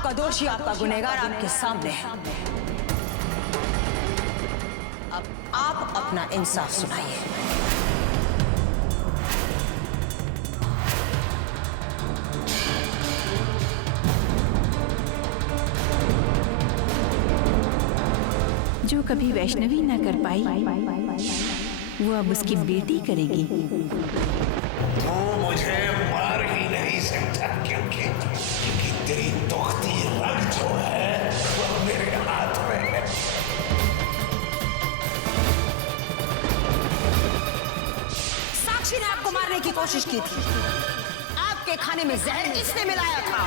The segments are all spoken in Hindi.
आपका दोषी, आपका गुनहगार आपके सामने है। अब आप अपना इंसाफ सुनाइए। जो कभी वैष्णवी न कर पाई वो अब उसकी बेटी करेगी। तू मुझे मार ही नहीं सकता क्योंकि तेरी दोस्ती रग जो है वो मेरे हाथ में है। साक्षी ने आपको मारने की कोशिश की थी। आपके खाने में जहर इसने मिलाया था।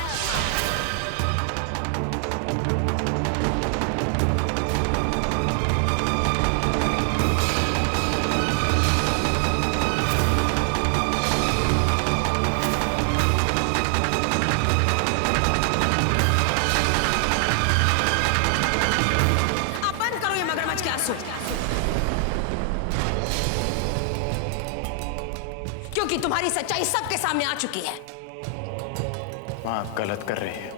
क्योंकि तुम्हारी सच्चाई सबके सामने आ चुकी है। माँ आप गलत कर रही है।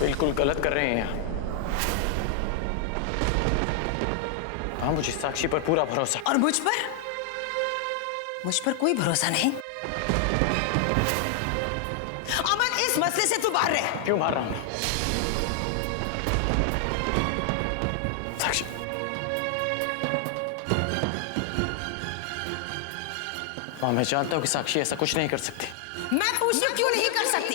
बिल्कुल गलत कर रहे हैं यहाँ। हाँ मुझे साक्षी पर पूरा भरोसा। और मुझ पर? मुझ पर कोई भरोसा नहीं। अमन इस मसले से तू बाहर रह। क्यों मार रहा हूं? साक्षी माँ मैं जानता हूं कि साक्षी ऐसा कुछ नहीं कर सकती। मैं पूछती हूं क्यों नहीं कर सकती?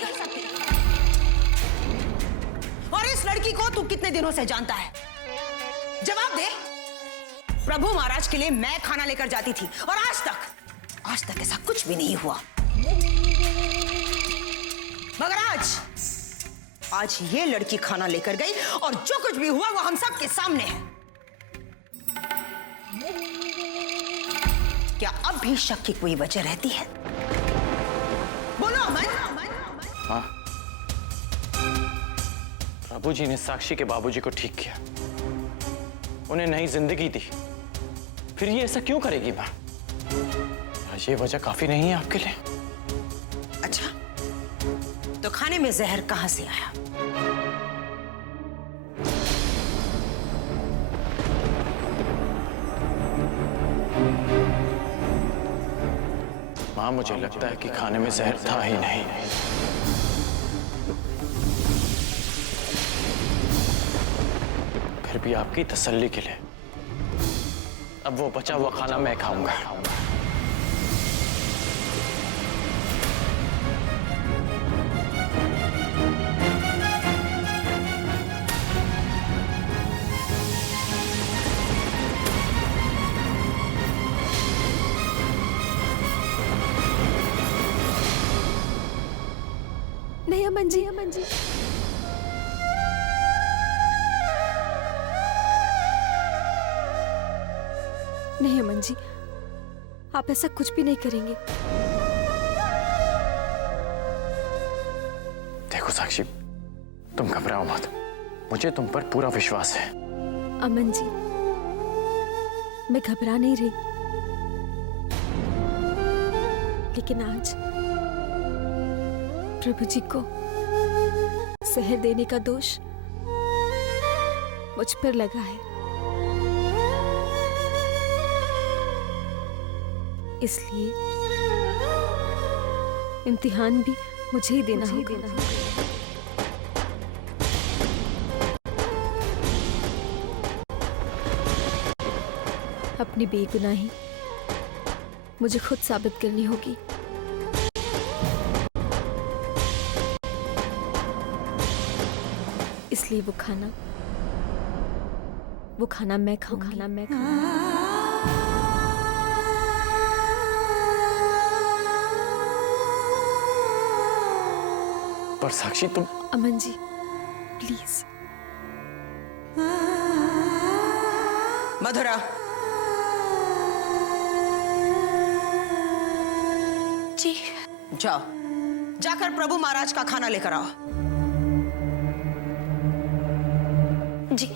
और इस लड़की को तू कितने दिनों से जानता है? जवाब दे। प्रभु महाराज के लिए मैं खाना लेकर जाती थी और आज तक ऐसा कुछ भी नहीं हुआ। मगर आज ये लड़की खाना लेकर गई और जो कुछ भी हुआ वो हम सब के सामने है। क्या अब भी शक की कोई वजह रहती है? बोलो अमन। हाँ प्रभु जी ने साक्षी के बाबूजी को ठीक किया, उन्हें नई जिंदगी दी, फिर ये ऐसा क्यों करेगी माँ? ये वजह काफी नहीं है आपके लिए? अच्छा तो खाने में जहर कहां से आया? माँ मुझे लगता है कि खाने में जहर था ही नहीं। फिर भी आपकी तसल्ली के लिए अब वो बचा हुआ खाना मैं खाऊंगा। नहीं अमन जी, नहीं अमन जी, आप ऐसा कुछ भी नहीं करेंगे। देखो साक्षी तुम घबराओ मत, मुझे तुम पर पूरा विश्वास है। अमन जी मैं घबरा नहीं रही, लेकिन आज प्रभु जी को जहर देने का दोष मुझ पर लगा है, इसलिए इम्तिहान भी मुझे ही देना होगा। अपनी बेगुनाही मुझे खुद साबित करनी होगी। इसलिए वो खाना मैं खाऊंगी। पर साक्षी तुम। अमन जी प्लीज। मधुरा जी जाओ, जाकर प्रभु महाराज का खाना लेकर आओ। जी।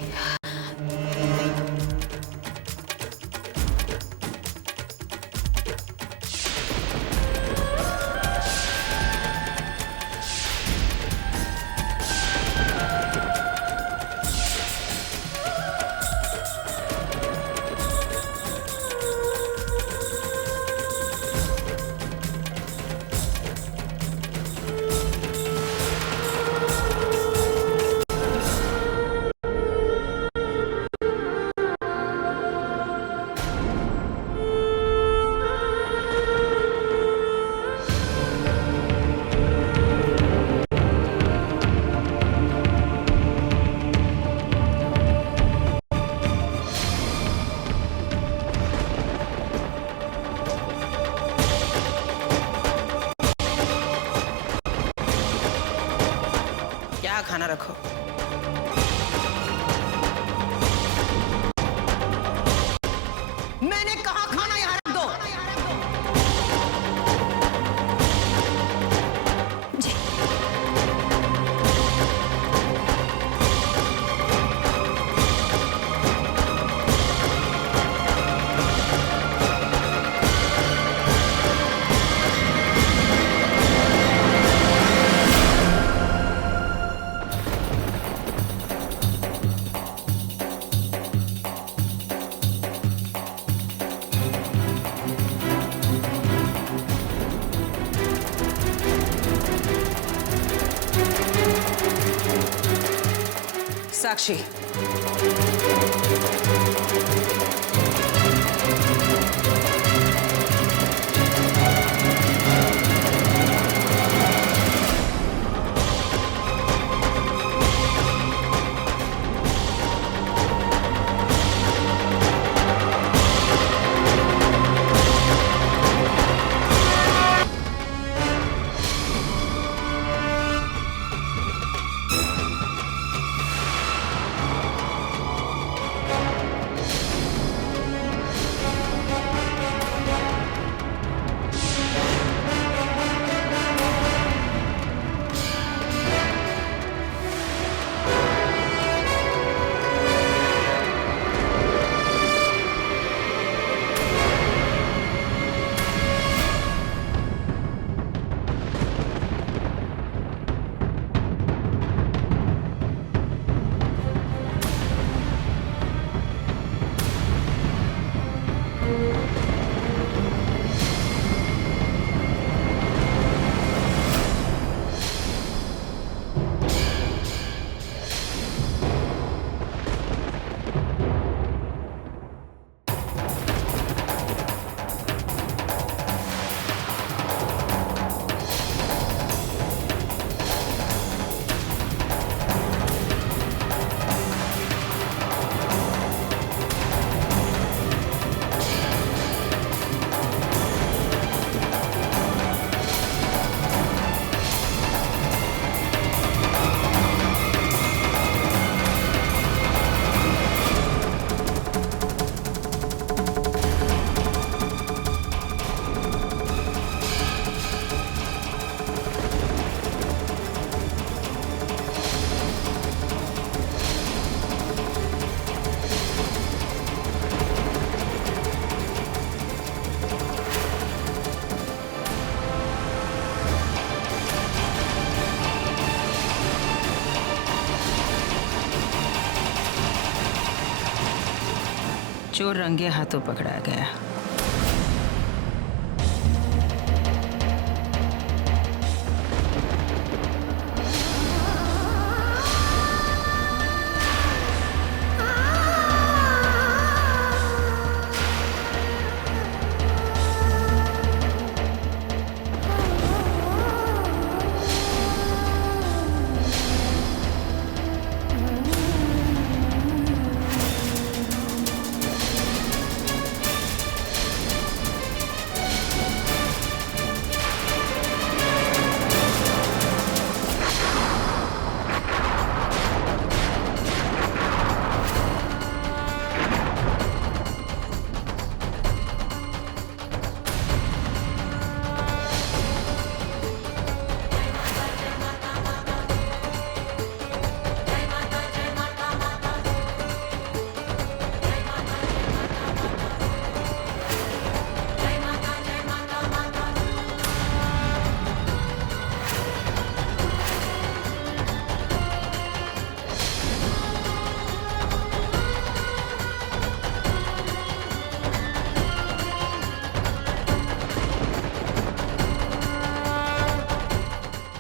यहाँ खाना रखो। मैंने कहा खाना यहाँ रख दो। जी। साक्षी, चोर रंगे हाथों पकड़ा गया।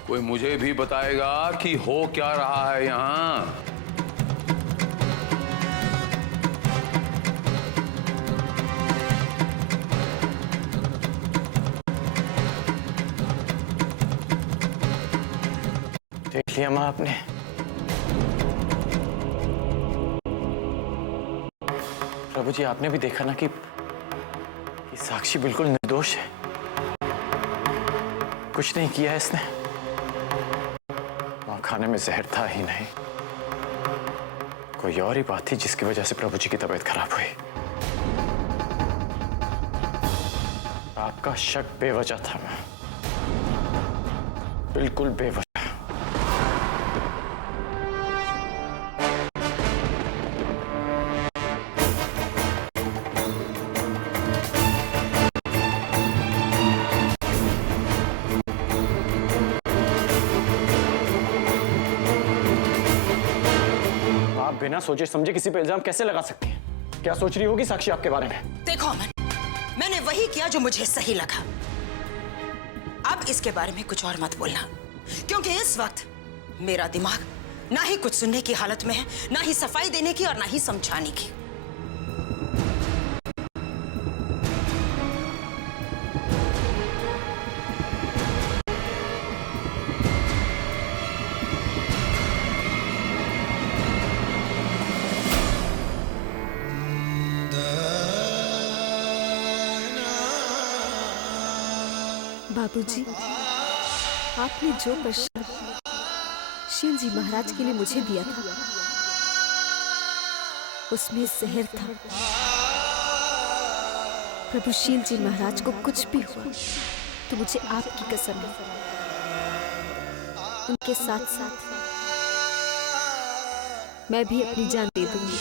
कोई मुझे भी बताएगा कि हो क्या रहा है यहाँ? देख लिया माँ आपने? प्रभु जी, आपने भी देखा ना कि साक्षी बिल्कुल निर्दोष है। कुछ नहीं किया है इसने। माँ खाने में जहर था ही नहीं, कोई और ही बात थी जिसकी वजह से प्रभु जी की तबीयत खराब हुई। आपका शक बेवजह था मैं, बिल्कुल बेवजह। बिना सोचे समझे किसी पे इल्जाम कैसे लगा सकती हैं? क्या सोच रही होगी साक्षी आपके बारे में? देखो अमन, मैंने वही किया जो मुझे सही लगा। अब इसके बारे में कुछ और मत बोलना, क्योंकि इस वक्त मेरा दिमाग ना ही कुछ सुनने की हालत में है, ना ही सफाई देने की और ना ही समझाने की। बाबूजी, आपने जो प्रश्न शील जी महाराज के लिए मुझे दिया था, उसमें जहर था। प्रभु शील जी महाराज को कुछ भी हुआ तो मुझे आपकी कसम है, उनके साथ साथ मैं भी अपनी जान दे दूंगी।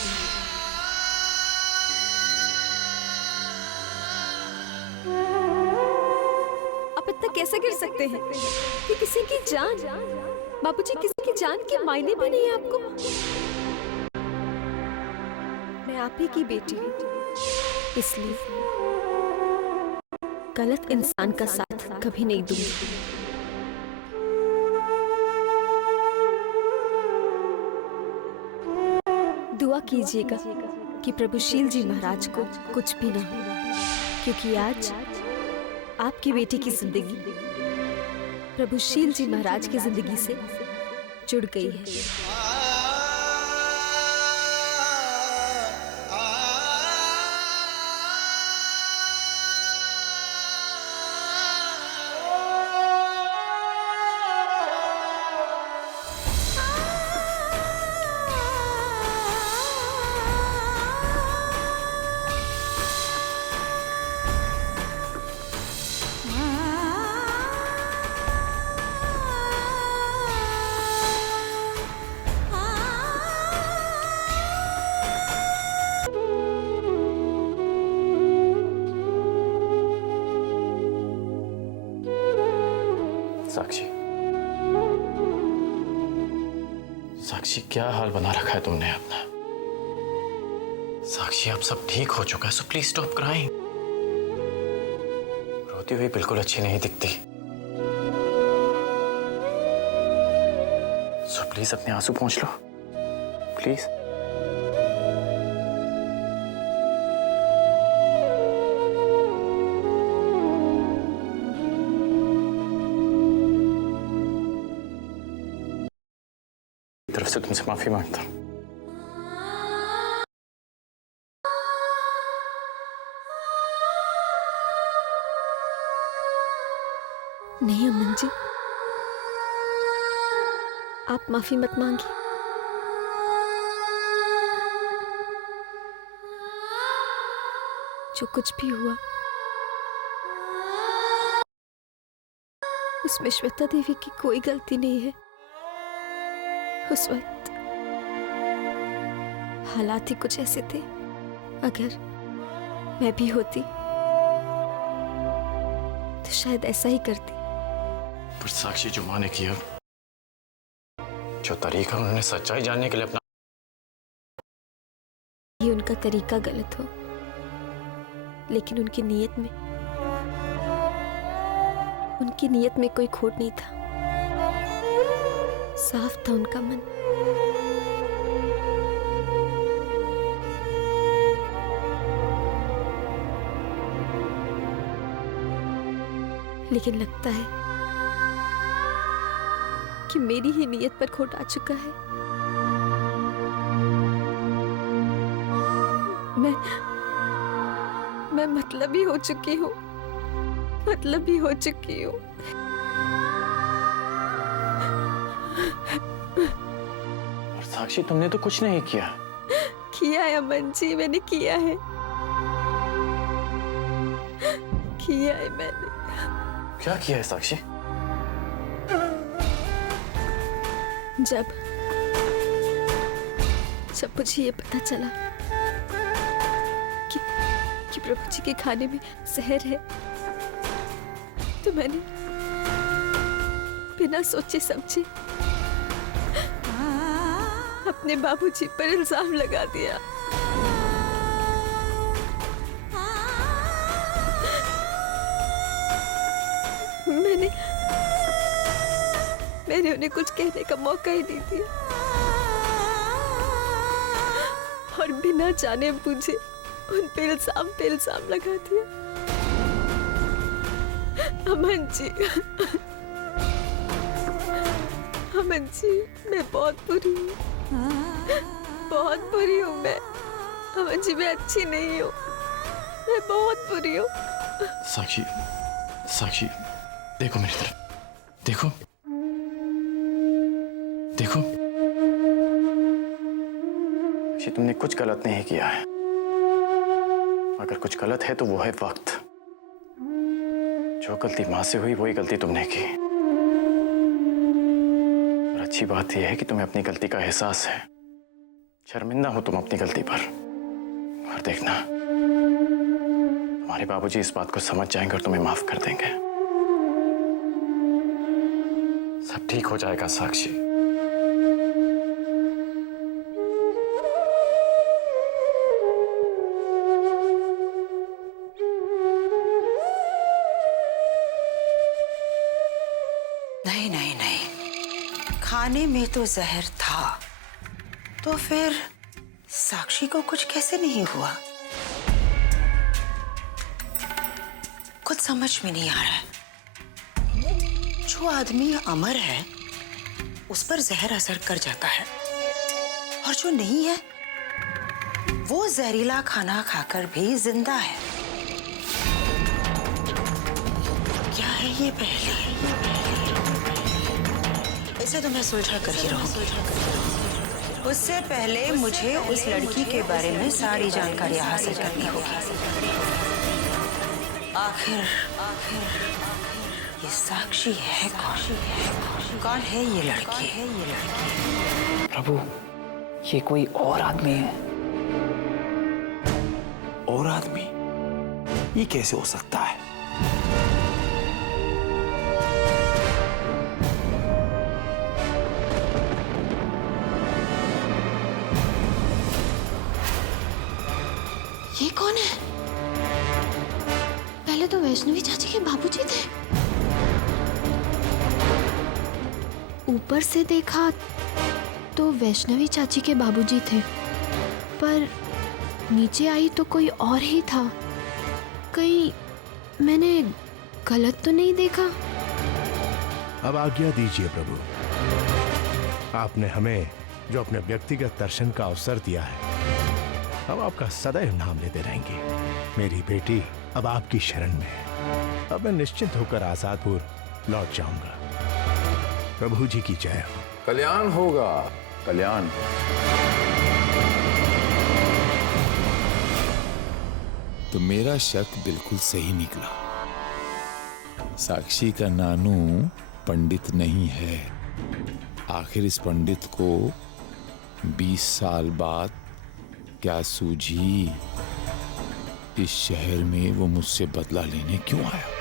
कैसे कर सकते हैं कि किसी की जान, बाबूजी, किसी की जान के मायने भी नहीं है आपको। मैं आप ही की बेटी हूँ, इसलिए गलत इंसान का साथ कभी नहीं दूंगी। दुआ कीजिएगा कि प्रभु शील जी महाराज को कुछ भी ना हो, क्योंकि आज आपकी बेटी की जिंदगी प्रभु शील जी महाराज की जिंदगी से जुड़ गई है। साक्षी, साक्षी, क्या हाल बना रखा है तुमने अपना? साक्षी, अब सब ठीक हो चुका है, सो प्लीज स्टॉप क्राइंग। रोती हुई बिल्कुल अच्छी नहीं दिखती, सो प्लीज अपने आंसू पोंछ लो, प्लीज। तरफ से तुमसे माफी मांगता हूं। नहीं अमन जी, आप माफी मत मांगिए। जो कुछ भी हुआ उसमें श्वेता देवी की कोई गलती नहीं है। उस वक्त हालात ही कुछ ऐसे थे, अगर मैं भी होती तो शायद ऐसा ही करती। पर साक्षी, जो माँ ने किया, जो तरीका उन्होंने सच्चाई जानने के लिए अपना, ये उनका तरीका गलत हो, लेकिन उनकी नीयत में कोई खोट नहीं था। साफ था उनका मन। लेकिन लगता है कि मेरी ही नीयत पर खोट आ चुका है। मैं मतलबी हो चुकी हूँ, मतलबी हो चुकी हूँ। साक्षी, तुमने तो कुछ नहीं किया। किया है अमन जी, मैंने किया है। किया है मैंने। क्या किया है साक्षी? जब मुझे ये पता चला कि प्रभु जी के खाने में जहर है, तो मैंने बिना सोचे समझे अपने बाबूजी पर इल्जाम लगा दिया। मैंने उन्हें कुछ कहने का मौका ही नहीं दिया और बिना जाने बूझे उन पे इल्जाम लगा दिया। अमन जी, मैं बहुत बुरी हूँ, बहुत बुरी हूँ मैं। अमन जी, मैं अच्छी नहीं हूँ, मैं बहुत बुरी हूँ। साक्षी, साक्षी, देखो मेरी तरफ, देखो देखो, साक्षी, तुमने कुछ गलत नहीं किया है। अगर कुछ गलत है तो वो है वक्त। जो गलती माँ से हुई वही गलती तुमने की। और अच्छी बात यह है कि तुम्हें अपनी गलती का एहसास है। शर्मिंदा हो तुम अपनी गलती पर। और देखना, तुम्हारे बाबूजी इस बात को समझ जाएंगे और तुम्हें माफ कर देंगे। सब ठीक हो जाएगा साक्षी। नहीं नहीं नहीं, खाने में तो जहर था, तो फिर साक्षी को कुछ कैसे नहीं हुआ? कुछ समझ में नहीं आ रहा है। जो आदमी अमर है उस पर जहर असर कर जाता है, और जो नहीं है वो जहरीला खाना खाकर भी जिंदा है। क्या है ये पहले? इसे तो मैं सुलझा कर ही रहूंगी। उससे पहले मुझे उस लड़की के बारे में सारी जानकारी हासिल करनी होगी। आखिर ये साक्षी है कौन? कौन है ये लड़की? प्रभु, ये कोई और आदमी है। और आदमी? ये कैसे हो सकता है? ये कौन है? पहले तो वैष्णवी चाची के बाबूजी थे। ऊपर से देखा तो वैष्णवी चाची के बाबूजी थे, पर नीचे आई तो कोई और ही था। कहीं मैंने गलत तो नहीं देखा? अब आज्ञा दीजिए प्रभु। आपने हमें जो अपने व्यक्तिगत दर्शन का अवसर दिया है, हम आपका सदैव नाम लेते रहेंगे। मेरी बेटी अब आपकी शरण में है। अब मैं निश्चिंत होकर आजादपुर लौट जाऊंगा। प्रभु जी की जय हो। कल्याण होगा, कल्याण। तो मेरा शक बिल्कुल सही निकला। साक्षी का नानू पंडित नहीं है। आखिर इस पंडित को 20 साल बाद क्या सूझी इस शहर में वो मुझसे बदला लेने क्यों आया?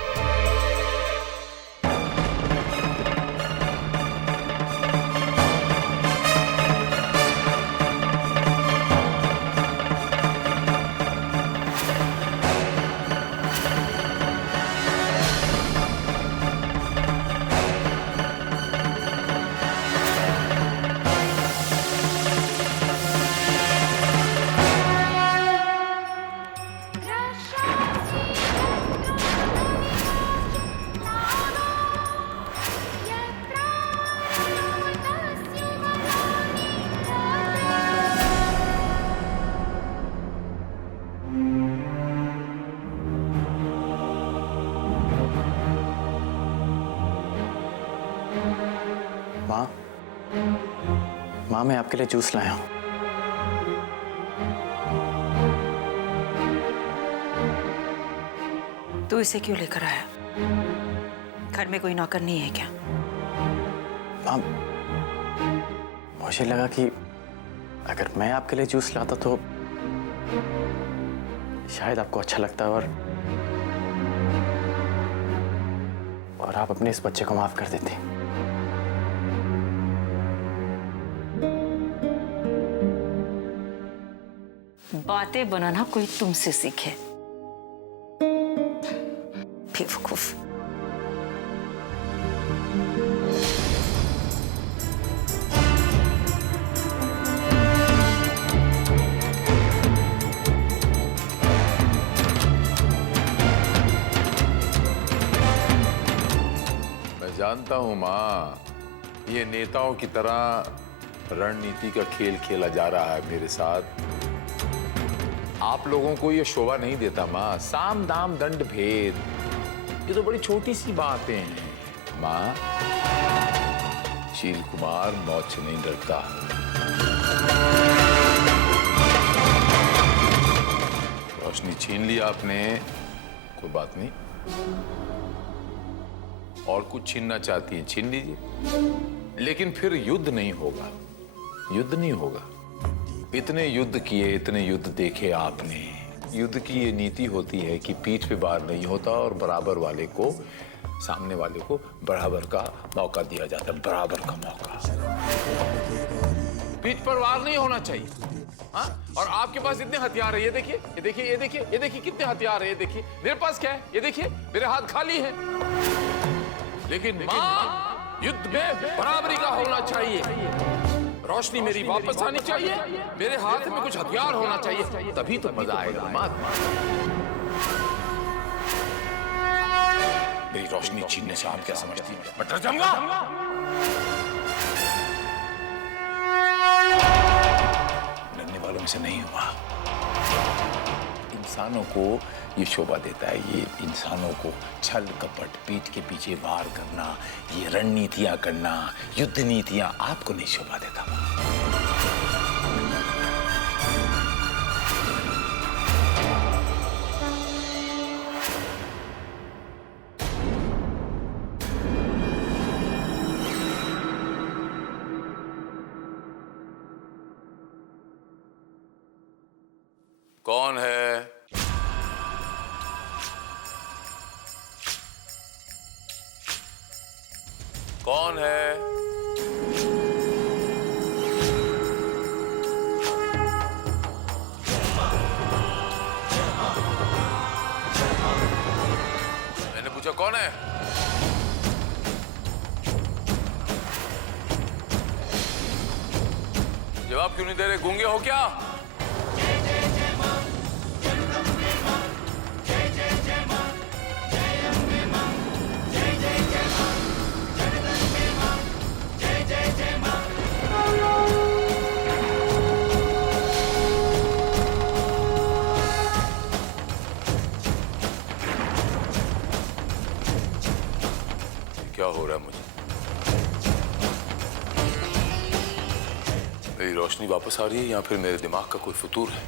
माँ, माँ, मैं आपके लिए जूस लाया हूँ। तू इसे क्यों लेकर आया? घर में कोई नौकर नहीं है क्या? माँ, मुझे लगा कि अगर मैं आपके लिए जूस लाता तो शायद आपको अच्छा लगता और आप अपने इस बच्चे को माफ कर देते। बातें बनाना कोई तुमसे सीखे, बेवकूफ। जानता हूं माँ, ये नेताओं की तरह रणनीति का खेल खेला जा रहा है मेरे साथ। आप लोगों को ये शोभा नहीं देता माँ। साम दाम दंड भेद, ये तो बड़ी छोटी सी बातें हैं माँ। शील कुमार मौत से नहीं डरता। रोशनी छीन लिया आपने, कोई बात नहीं। और कुछ छीनना चाहती हैं, छीन लीजिए, लेकिन फिर युद्ध नहीं होगा। युद्ध नहीं होगा। इतने युद्ध किए, इतने युद्ध देखे आपने। युद्ध की ये नीति होती है कि पीठ पे वार नहीं होता और बराबर वाले को, सामने वाले को बराबर का मौका दिया जाता है। बराबर का मौका। पीठ पर वार नहीं होना चाहिए। हाँ? और आपके पास इतने हथियार है। ये देखिए, ये देखिए, ये देखिए, ये देखिए कितने हथियार है। ये देखिए मेरे पास क्या है, ये देखिए मेरे हाथ खाली है। लेकिन माँ, युद्ध में बराबरी का होना चाहिए। रोशनी मेरी वापस आनी चाहिए, मेरे हाथ में कुछ हथियार होना चाहिए, तभी तो मजा आएगा माँ। मेरी रोशनी छीनने से आप क्या समझती हैं? मैं डर जाऊंगा? डरने वालों में से नहीं हुआ। इंसानों को ये शोभा देता है, ये इंसानों को छल कपट, पीठ के पीछे वार करना, ये रणनीतियां करना, युद्ध नीतियां आपको नहीं शोभा देता। कौन है? कौन है? मैंने पूछा कौन है? जवाब क्यों नहीं दे रहे? गूंगे हो क्या? क्या हो रहा है मुझे? मेरी रोशनी वापस आ रही है या फिर मेरे दिमाग का कोई फतूर है?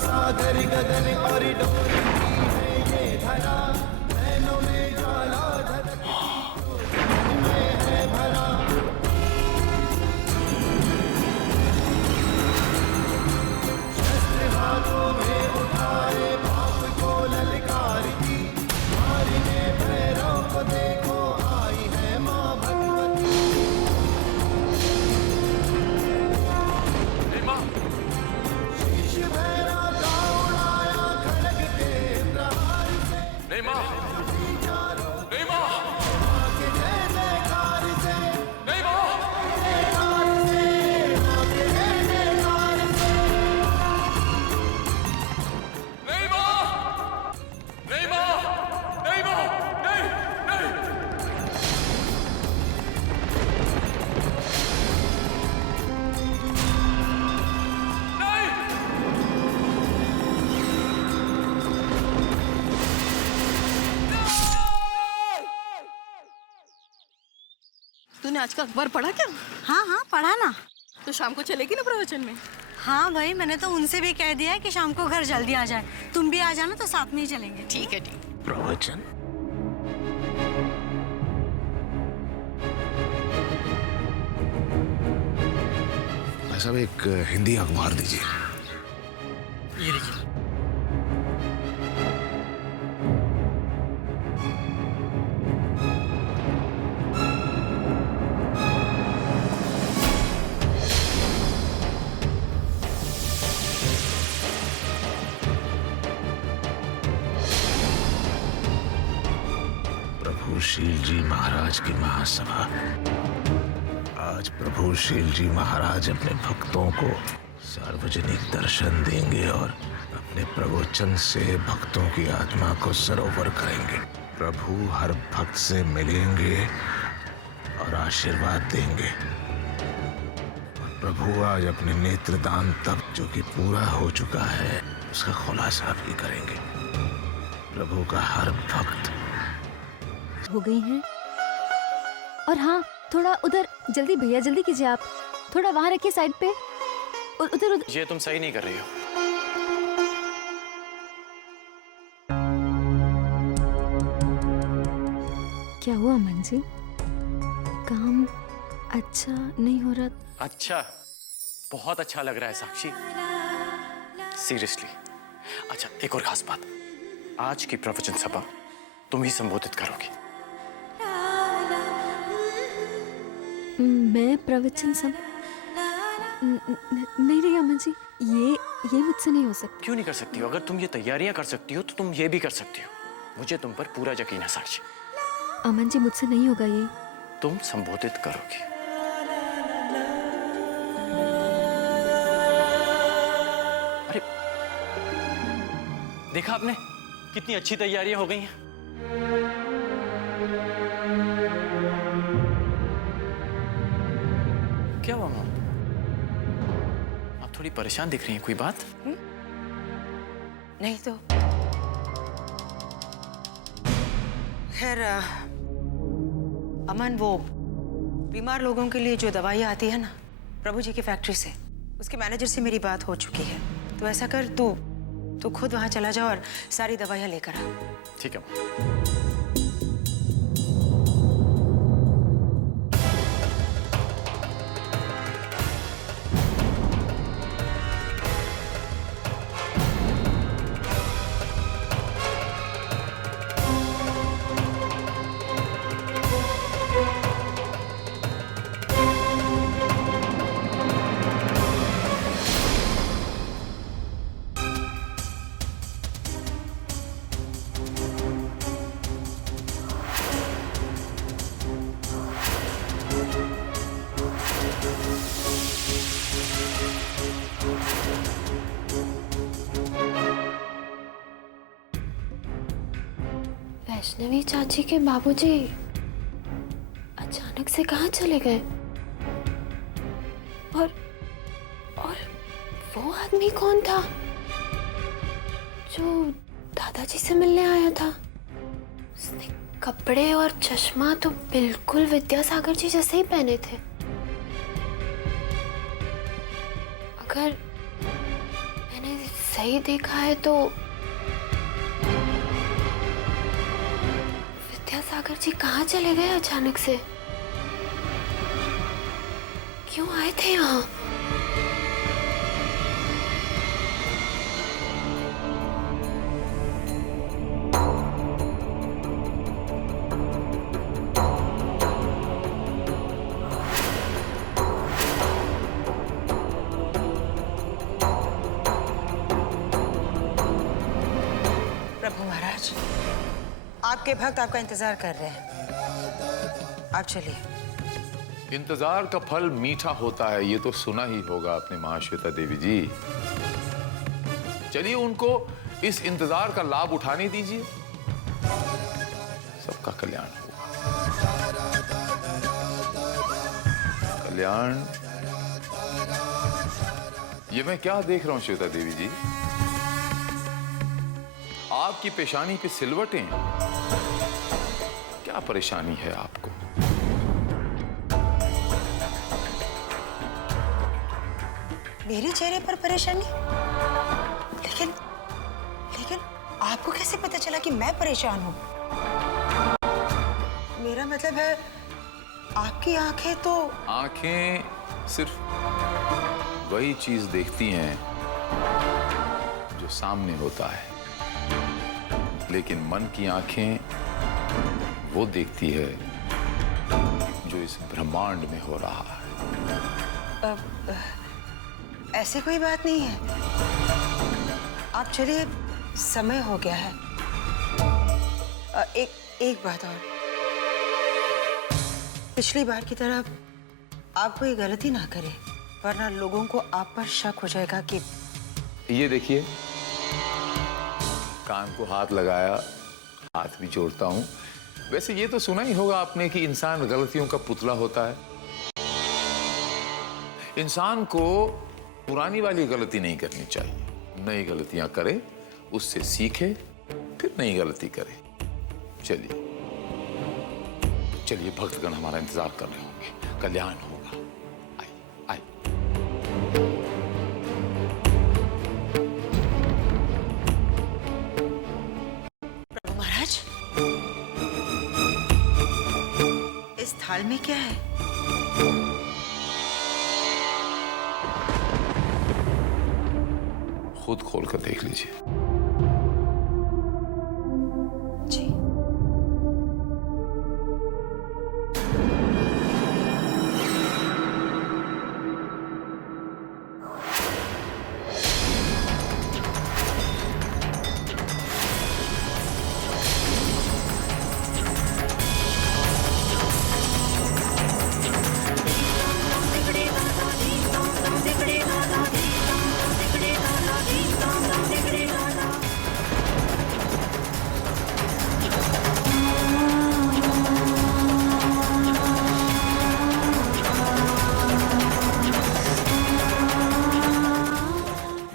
सागर गगन और डोली है ये धरा, नैनों में ज्वाला धधकती में है भरा। शस्त्र हाथों में उठाए पाप को ललकारती, मारने भैरव को देखो आई है माँ भगवती। शीश भैरव नहीं माँ, नहीं माँ, नहीं माँ, नहीं माँ, नहीं माँ, नहीं माँ, नहीं। तूने आज का अखबार पढ़ा क्या? हाँ हाँ पढ़ा ना। तो शाम को चलेगी ना प्रवचन में? हाँ भाई, मैंने तो उनसे भी कह दिया है कि शाम को घर जल्दी आ जाए। तुम भी आ जाना तो साथ में ही चलेंगे। ठीक है ठीक। प्रवचन? भाई साहब एक हिंदी अखबार दीजिए। ये लीजिए। प्रभुशील जी महाराज की महासभा। आज प्रभुशील जी महाराज अपने भक्तों को सार्वजनिक दर्शन देंगे और अपने प्रवचन से भक्तों की आत्मा को सरोवर करेंगे। प्रभु हर भक्त से मिलेंगे और आशीर्वाद देंगे। और प्रभु आज अपने नेत्रदान तक जो कि पूरा हो चुका है उसका खुलासा भी करेंगे। प्रभु का हर भक्त हो गई हैं। और हाँ, थोड़ा उधर जल्दी भैया, जल्दी कीजिए आप। थोड़ा वहां रखिए साइड पे। उधर उधर। ये तुम सही नहीं कर रही हो। क्या हुआ अमन जी? काम अच्छा नहीं हो रहा? अच्छा, बहुत अच्छा लग रहा है साक्षी, सीरियसली। अच्छा, एक और खास बात, आज की प्रवचन सभा तुम ही संबोधित करोगी। मैं प्रवचन सब नहीं रही अमन जी, ये मुझसे नहीं हो सकता। क्यों नहीं कर सकती हो? अगर तुम ये तैयारियां कर सकती हो तो तुम ये भी कर सकती हो। मुझे तुम पर पूरा यकीन है साक्षी। अमन जी, मुझसे नहीं होगा ये। तुम संबोधित करोगी। अरे देखा आपने कितनी अच्छी तैयारियां हो गई हैं। क्या हुआ मॉम? आप थोड़ी परेशान दिख रही हैं, कोई बात? नहीं तो खैर अमन, वो बीमार लोगों के लिए जो दवाइयाँ आती है ना प्रभु जी की फैक्ट्री से, उसके मैनेजर से मेरी बात हो चुकी है। तो ऐसा कर, तू खुद वहां चला जा और सारी दवाइयाँ लेकर आ। ठीक है मॉम। वैष्णवी चाची के बाबूजी अचानक से कहाँ चले गए? और वो आदमी कौन था जो दादाजी से मिलने आया था? उसने कपड़े और चश्मा तो बिल्कुल विद्यासागर जी जैसे ही पहने थे। अगर मैंने सही देखा है तो विद्यासागर जी कहाँ चले गए अचानक से? क्यों आए थे यहाँ? प्रभु महाराज, आपके भक्त आपका इंतजार कर रहे हैं, आप चलिए। इंतजार का फल मीठा होता है, ये तो सुना ही होगा आपने महाश्वेता देवी जी। चलिए उनको इस इंतजार का लाभ उठाने दीजिए, सबका कल्याण होगा। कल्याण। ये मैं क्या देख रहा हूं श्वेता देवी जी? आपकी पेशानी पे सिलवटें, क्या परेशानी है आपको? मेरे चेहरे पर परेशानी? लेकिन लेकिन आपको कैसे पता चला कि मैं परेशान हूँ? मेरा मतलब है आपकी आंखें तो... आंखें सिर्फ वही चीज देखती हैं जो सामने होता है, लेकिन मन की आंखें वो देखती है जो इस ब्रह्मांड में हो रहा है। ऐसी कोई बात नहीं है। आप चलिए, समय हो गया है। एक बात और, पिछली बार की तरह आप कोई गलती ना करें, वरना लोगों को आप पर शक हो जाएगा कि... ये देखिए, कान को हाथ लगाया, हाथ भी जोड़ता हूं। वैसे ये तो सुना ही होगा आपने कि इंसान गलतियों का पुतला होता है। इंसान को पुरानी वाली गलती नहीं करनी चाहिए, नई गलतियां करे, उससे सीखे, फिर नई गलती करे। चलिए चलिए, भक्तगण हमारा इंतजार कर रहे होंगे, कल्याण होगा। आइए आइए। प्रभु महाराज, इस थाल में क्या है? खुद खोल कर देख लीजिए। जी।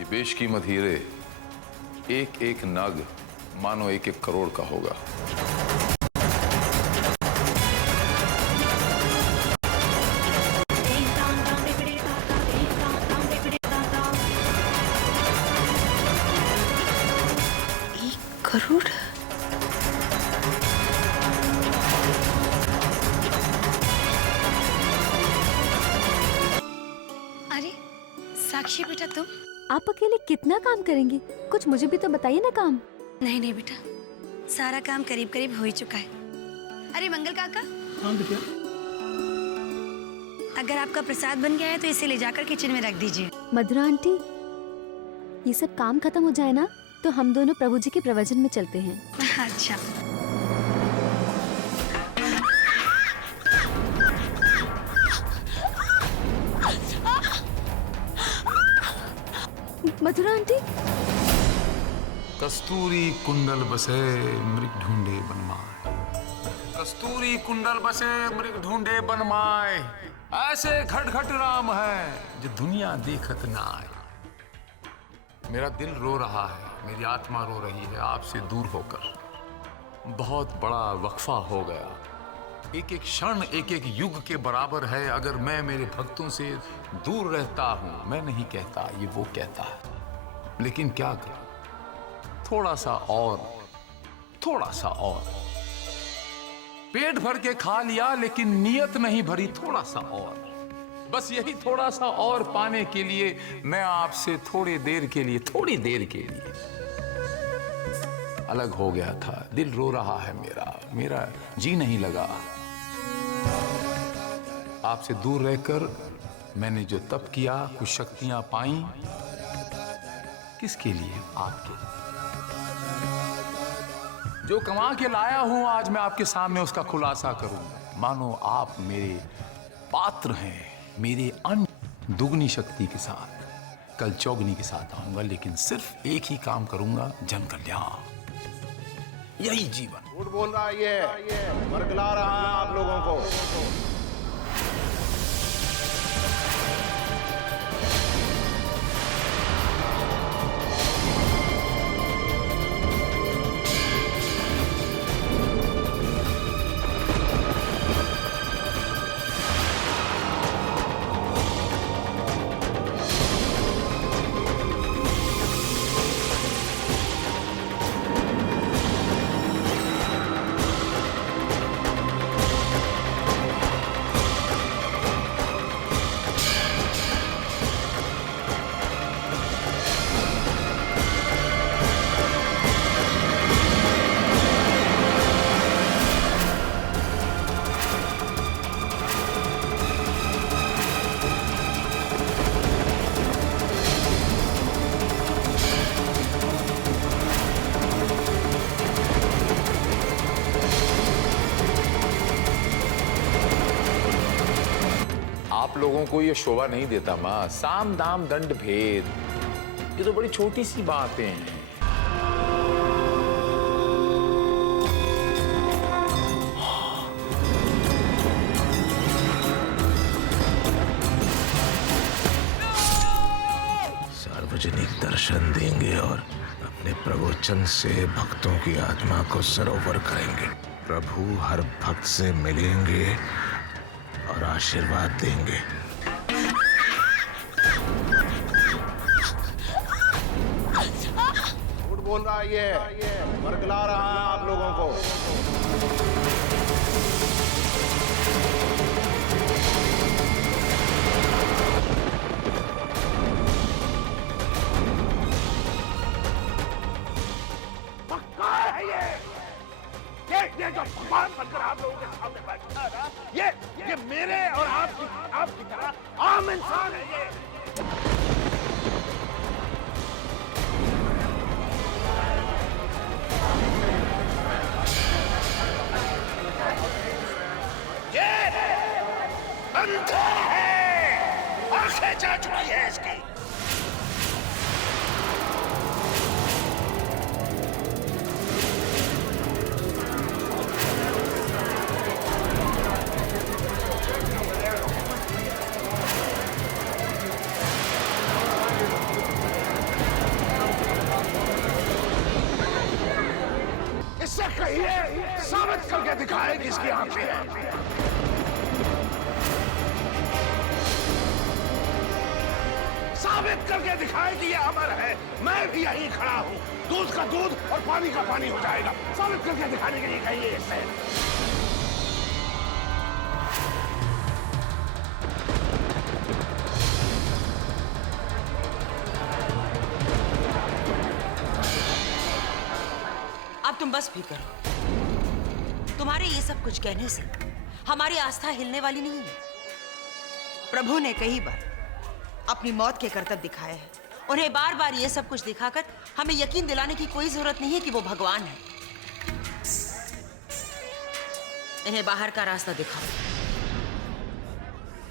बेशकीमत हीरे, एक एक नग मानो 1-1 करोड़ का होगा। करोड़? अरे साक्षी बेटा, तुम? आप अकेले कितना काम करेंगी? कुछ मुझे भी तो बताइए ना काम। नहीं नहीं बेटा, सारा काम करीब करीब हो ही चुका है। अरे मंगल काका। हाँ बेटा। अगर आपका प्रसाद बन गया है तो इसे ले जाकर किचन में रख दीजिए। मधुरा आंटी, ये सब काम खत्म हो जाए ना तो हम दोनों प्रभु जी के प्रवचन में चलते हैं। अच्छा। मधुरा आंटी। कस्तूरी कुंडल बसे मृग ढूंढे बनमाए, कस्तूरी कुंडल बसे मृग ढूंढे बनमाए, ऐसे खटखट राम है जो दुनिया देखत ना आए। मेरा दिल रो रहा है, मेरी आत्मा रो रही है आपसे दूर होकर। बहुत बड़ा वक्फा हो गया, एक एक क्षण एक एक युग के बराबर है। अगर मैं मेरे भक्तों से दूर रहता हूं, मैं नहीं कहता, ये वो कहता है, लेकिन क्या करूं? थोड़ा सा और, थोड़ा सा और। पेट भर के खा लिया लेकिन नियत नहीं भरी, थोड़ा सा और। बस यही थोड़ा सा और पाने के लिए मैं आपसे थोड़ी देर के लिए अलग हो गया था। दिल रो रहा है मेरा जी नहीं लगा। आपसे दूर रहकर मैंने जो तप किया, कुछ शक्तियां पाई, किसके लिए? आपके लिए। जो कमा के लाया हूं आज मैं आपके सामने उसका खुलासा करूंगा। मानो आप मेरे पात्र हैं, मेरे अन्न दुगनी शक्ति के साथ, कल चौगनी के साथ आऊंगा, लेकिन सिर्फ एक ही काम करूंगा, जन कल्याण, यही जीवन। झूठ बोल रहा है ये, बरगला रहा है आप लोगों को। आप लोगों को ये शोभा नहीं देता माँ। साम दाम दंड भेद, ये तो बड़ी छोटी सी बातें हैं। सार्वजनिक दर्शन देंगे और अपने प्रवचन से भक्तों की आत्मा को सरोवर करेंगे। प्रभु हर भक्त से मिलेंगे और आशीर्वाद देंगे। झूठ बोल रहा है ये, वर्गला रहा है आप लोगों को। ये जो भगवान बनकर आप लोगों के सामने बैठा है ना, ये मेरे और आपकी तरह आम इंसान है ये। अंधा है, आंखें जा चुकी है इसकी। इससे कहिए, साबित करके दिखाए कि इसकी आंखें हैं। साबित करके दिखाए कि ये अमर है। मैं भी यहीं खड़ा हूं। दूध का दूध और पानी का पानी हो जाएगा। साबित करके दिखाने के लिए कहिए इससे। अब तुम बस भी करो। तुम्हारे ये सब कुछ कहने से हमारी आस्था हिलने वाली नहीं है। प्रभु ने कई बार अपनी मौत के करतब दिखाए हैं। उन्हें बार बार ये सब कुछ दिखाकर हमें यकीन दिलाने की कोई जरूरत नहीं है कि वो भगवान है। इन्हें बाहर का रास्ता दिखाओ।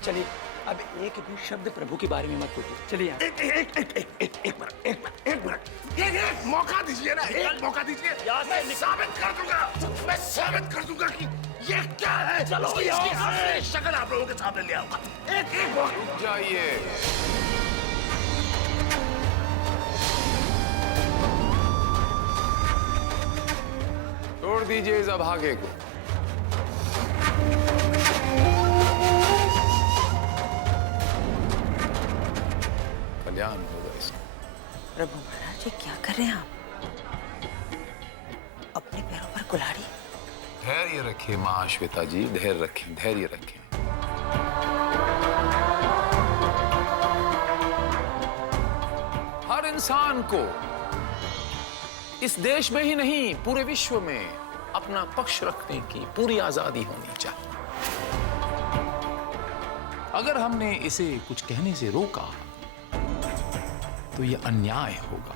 चलिए, अब एक भी शब्द प्रभु के बारे में मत बोलिए। चलिए एक मिनट मौका दीजिए ना, एक मौका दीजिए। मैं साबित कर दूंगा कि ये क्या है। चलो इसकी शक्ल आप लोगों के सामने ले आऊंगा। एक मौका जाइए। छोड़ दीजिए इस अभागे को। कल्याण होगा इसका। प्रभु महाराज, ये क्या कर रहे हैं आप? अपने पैरों पर कुल्हाड़ी। धैर्य रखिए माँ श्वेता जी, धैर्य रखें, धैर्य रखें। हर इंसान को इस देश में ही नहीं, पूरे विश्व में अपना पक्ष रखने की पूरी आजादी होनी चाहिए। अगर हमने इसे कुछ कहने से रोका तो यह अन्याय होगा,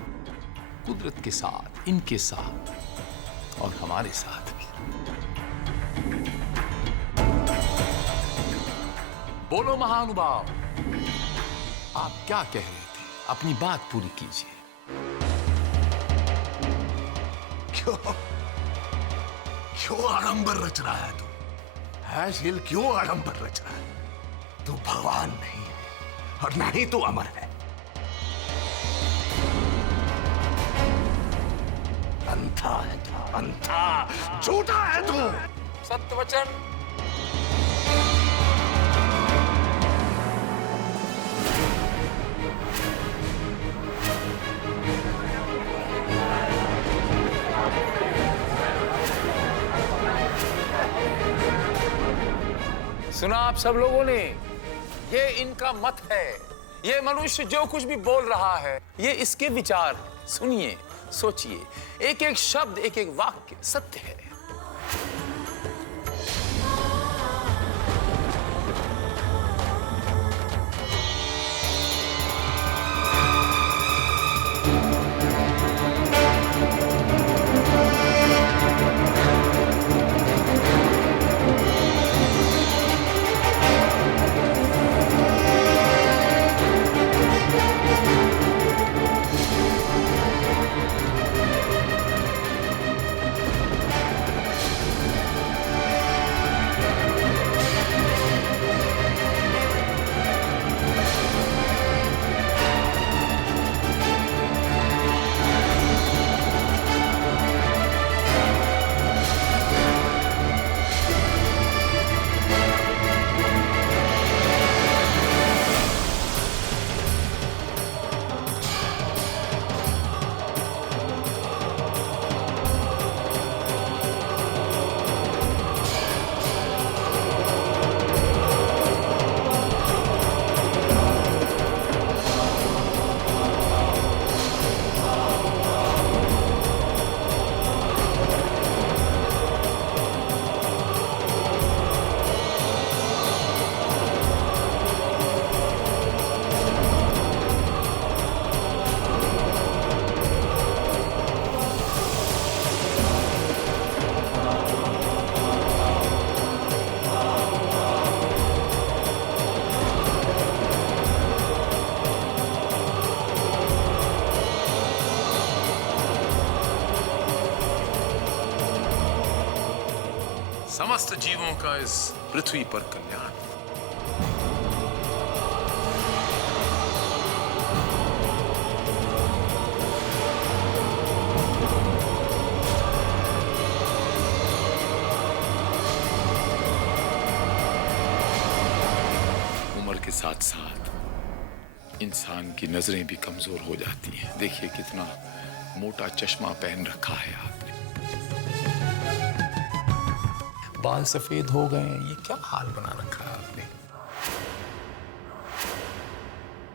कुदरत के साथ, इनके साथ और हमारे साथ भी। बोलो महानुभाव, आप क्या कह रहे थे? अपनी बात पूरी कीजिए। क्यों आडंबर रच रहा है तू? है शील, क्यों आडंबर रच रहा है? तू भगवान नहीं है और ना ही तू अमर है। अंधा है तू, अंधा, झूठा है तू। सत्य वचन। सुना आप सब लोगों ने, ये इनका मत है। ये मनुष्य जो कुछ भी बोल रहा है, ये इसके विचार। सुनिए, सोचिए, एक एक शब्द, एक एक वाक्य सत्य है। समस्त जीवों का इस पृथ्वी पर कल्याण। उम्र के साथ साथ इंसान की नजरें भी कमजोर हो जाती हैं। देखिए कितना मोटा चश्मा पहन रखा है आपने, बाल सफेद हो गए हैं, ये क्या हाल बना रखा है आपने।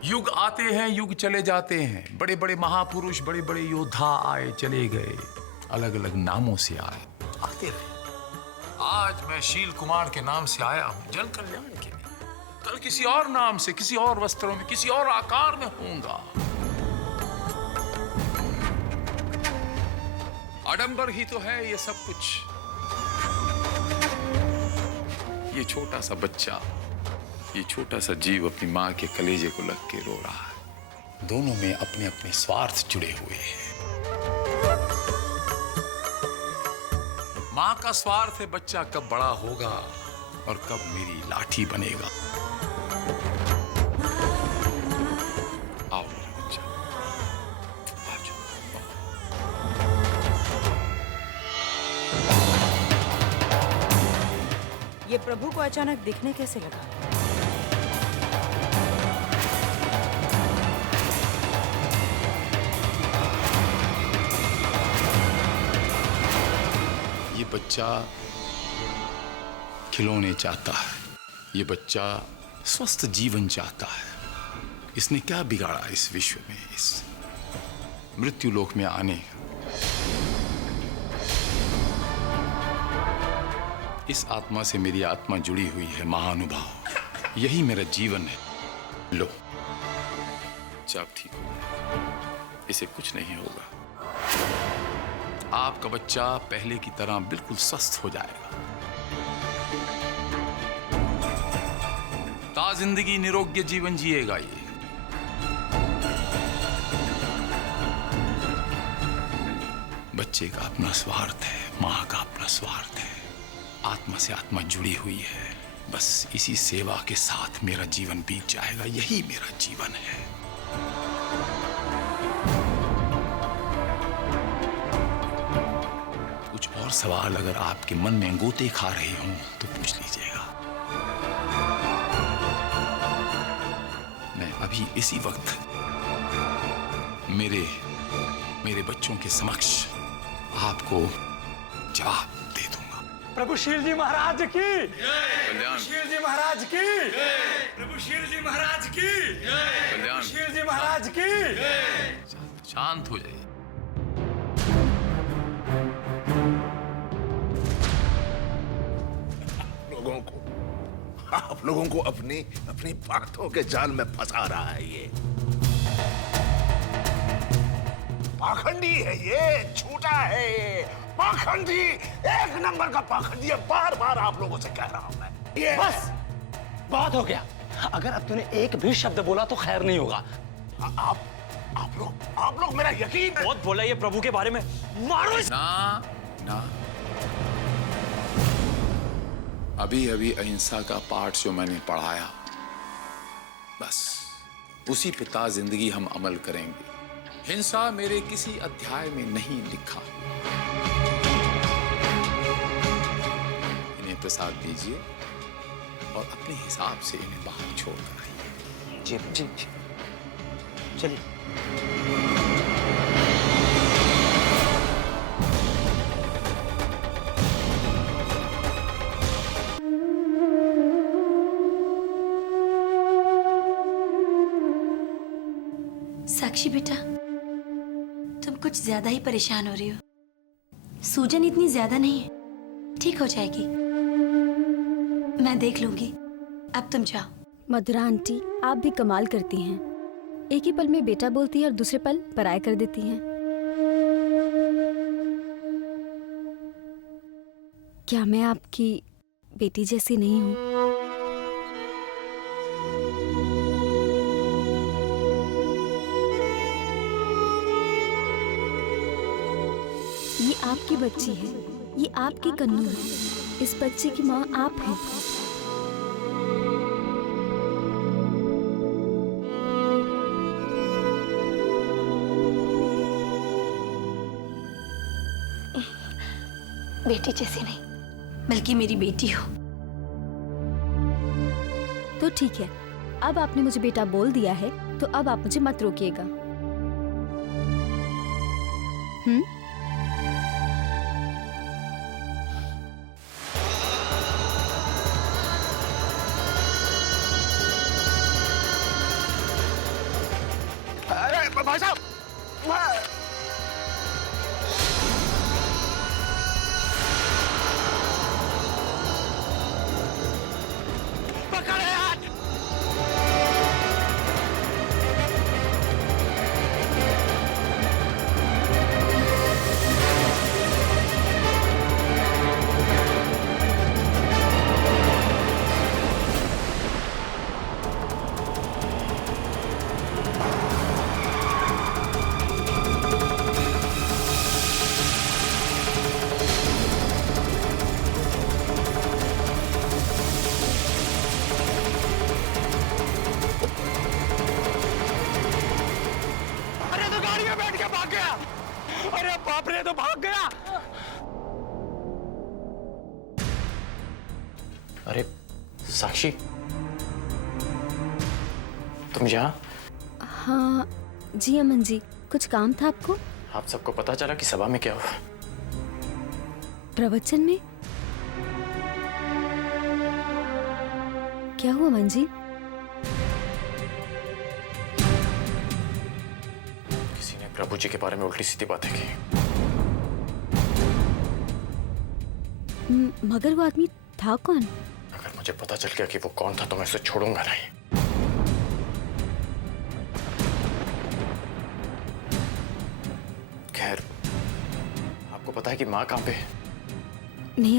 युग आते हैं, युग चले जाते हैं, बड़े बड़े महापुरुष, बड़े बड़े योद्धा आए चले गए, अलग अलग नामों से आए, आते रहे। आज मैं शील कुमार के नाम से आया हूं, जन कल्याण के लिए। कल किसी और नाम से, किसी और वस्त्रों में, किसी और आकार में होऊंगा। आडंबर ही तो है ये सब कुछ। ये छोटा सा बच्चा, ये छोटा सा जीव अपनी माँ के कलेजे को लग के रो रहा है। दोनों में अपने अपने स्वार्थ जुड़े हुए हैं। माँ का स्वार्थ है बच्चा कब बड़ा होगा और कब मेरी लाठी बनेगा। आओ मेरा बच्चा, आ जाओ। ये प्रभु को अचानक दिखने कैसे लगा? ये बच्चा खिलौने चाहता है, ये बच्चा स्वस्थ जीवन चाहता है। इसने क्या बिगाड़ा इस विश्व में, इस मृत्यु लोक में आने का। इस आत्मा से मेरी आत्मा जुड़ी हुई है महानुभाव, यही मेरा जीवन है। लो, जब ठीक हो, इसे कुछ नहीं होगा। आपका बच्चा पहले की तरह बिल्कुल स्वस्थ हो जाएगा। जिंदगी निरोग्य जीवन जिएगा ये। बच्चे का अपना स्वार्थ है, माँ का अपना स्वार्थ है, आत्मा से आत्मा जुड़ी हुई है। बस इसी सेवा के साथ मेरा जीवन बीत जाएगा, यही मेरा जीवन है। कुछ और सवाल अगर आपके मन में गोते खा रहे हों तो पूछ लीजिएगा। मैं अभी इसी वक्त मेरे बच्चों के समक्ष आपको जवाब दे दूंगा। प्रभु शील जी महाराज की, कल्याण शील जी महाराज की, प्रभु शील जी महाराज की, कल्याण शील जी महाराज की। शांत हो जाइए। आप लोगों को अपनी बातों के जाल में फंसा रहा है ये। पाखंडी है ये, झूठा है ये, पाखंडी, एक नंबर का पाखंडी है। बार बार आप लोगों से कह रहा हूं मैं। ये बस बहुत हो गया। अगर अब तूने एक भी शब्द बोला तो खैर नहीं होगा। आप लोग मेरा यकीन बहुत बोला ये प्रभु के बारे में। मारो ना अभी अहिंसा का पाठ जो मैंने पढ़ाया, बस उसी पे ता जिंदगी हम अमल करेंगे। हिंसा मेरे किसी अध्याय में नहीं लिखा। इन्हें प्रसाद दीजिए और अपने हिसाब से इन्हें बाहर छोड़ कर आइए। जी जी जी, चलिए। साक्षी बेटा, तुम कुछ ज्यादा ही परेशान हो रही हो। सूजन इतनी ज्यादा नहीं है, ठीक हो जाएगी। मैं देख लूंगी, अब तुम जाओ। मधुरा आंटी, आप भी कमाल करती हैं। एक ही पल में बेटा बोलती है और दूसरे पल पराया कर देती हैं। क्या मैं आपकी बेटी जैसी नहीं हूँ? ये आपकी बच्ची है, ये आपकी कन्नू है। इस बच्चे की माँ आप हैं। बेटी जैसी नहीं, बल्कि मेरी बेटी हो। तो ठीक है, अब आपने मुझे बेटा बोल दिया है, तो अब आप मुझे मत रोकिएगा। अरे भाई साहब, पकड़े हाथ। अरे तो गाड़ी में बैठ के भाग गया। अरे बाप रे, तो भाग गया। अरे साक्षी, तुम यहाँ? हाँ जी अमन जी, कुछ काम था आपको? आप सबको पता चला कि सभा में क्या हुआ? प्रवचन में क्या हुआ अमन जी? किसी ने प्रभु जी के बारे में उल्टी सीधी बातें की। मगर वो आदमी था कौन? अगर मुझे पता चल गया कि वो कौन था तो मैं उसे छोड़ूंगा नहीं। खैर, आपको पता है कि माँ कहाँ पे है? नहीं।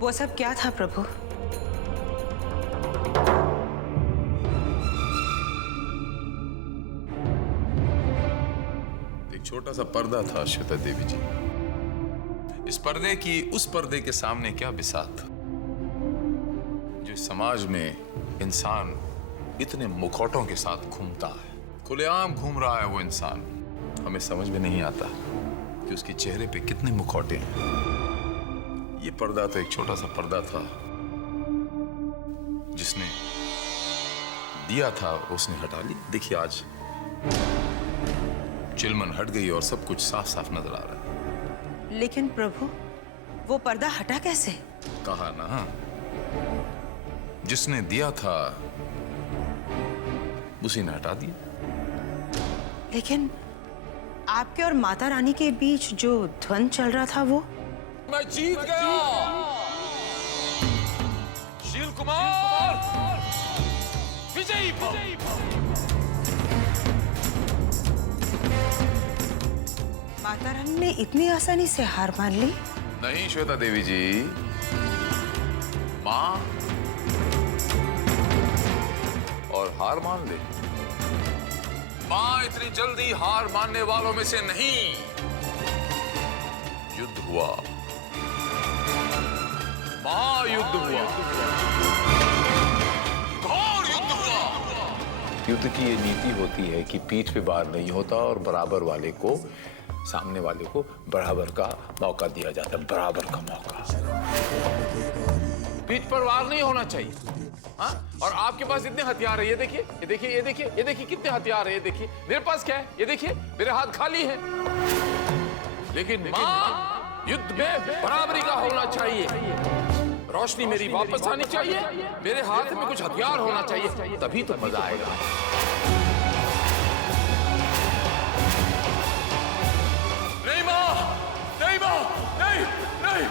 वो सब क्या था प्रभु? एक छोटा सा पर्दा था श्वेता देवी जी। इस पर्दे की उस पर्दे के सामने क्या बिसात, जो समाज में इंसान इतने मुखौटों के साथ घूमता है, खुलेआम घूम रहा है वो इंसान। हमें समझ में नहीं आता कि उसके चेहरे पे कितने मुखौटे हैं। ये पर्दा तो एक छोटा सा पर्दा था, जिसने दिया था उसने हटा लिया। देखिए आज चिलमन हट गई और सब कुछ साफ साफ नजर आ रहा है। लेकिन प्रभु, वो पर्दा हटा कैसे? कहा ना, जिसने दिया था उसी ने हटा दिया। लेकिन आपके और माता रानी के बीच जो द्वंद्व चल रहा था वो? मैं जीत गया। शील कुमार विजयी भव। माता रानी ने इतनी आसानी से हार मान ली? नहीं श्वेता देवी जी, मां और हार मान ले। मां इतनी जल्दी हार मानने वालों में से नहीं। युद्ध हुआ, महायुद्ध हुआ, घोर युद्ध हुआ। युद्ध की ये नीति होती है कि पीठ पे वार नहीं होता और बराबर वाले को, सामने वाले को बराबर का मौका दिया जाता है। बराबर का मौका। पीठ पर वार नहीं होना चाहिए। हाँ? और आपके पास इतने हथियार है, ये देखिए, ये देखिए, ये देखिए, ये देखिए कितने हथियार है। ये देखिए मेरे पास क्या है, ये देखिए मेरे हाथ खाली है। लेकिन मां, युद्ध में बराबरी का होना चाहिए। रोशनी मेरी वापस आनी चाहिए, मेरे हाथ में कुछ हथियार होना चाहिए, तभी तो मजा आएगा। नहीं माँ, नहीं माँ, नहीं, नहीं।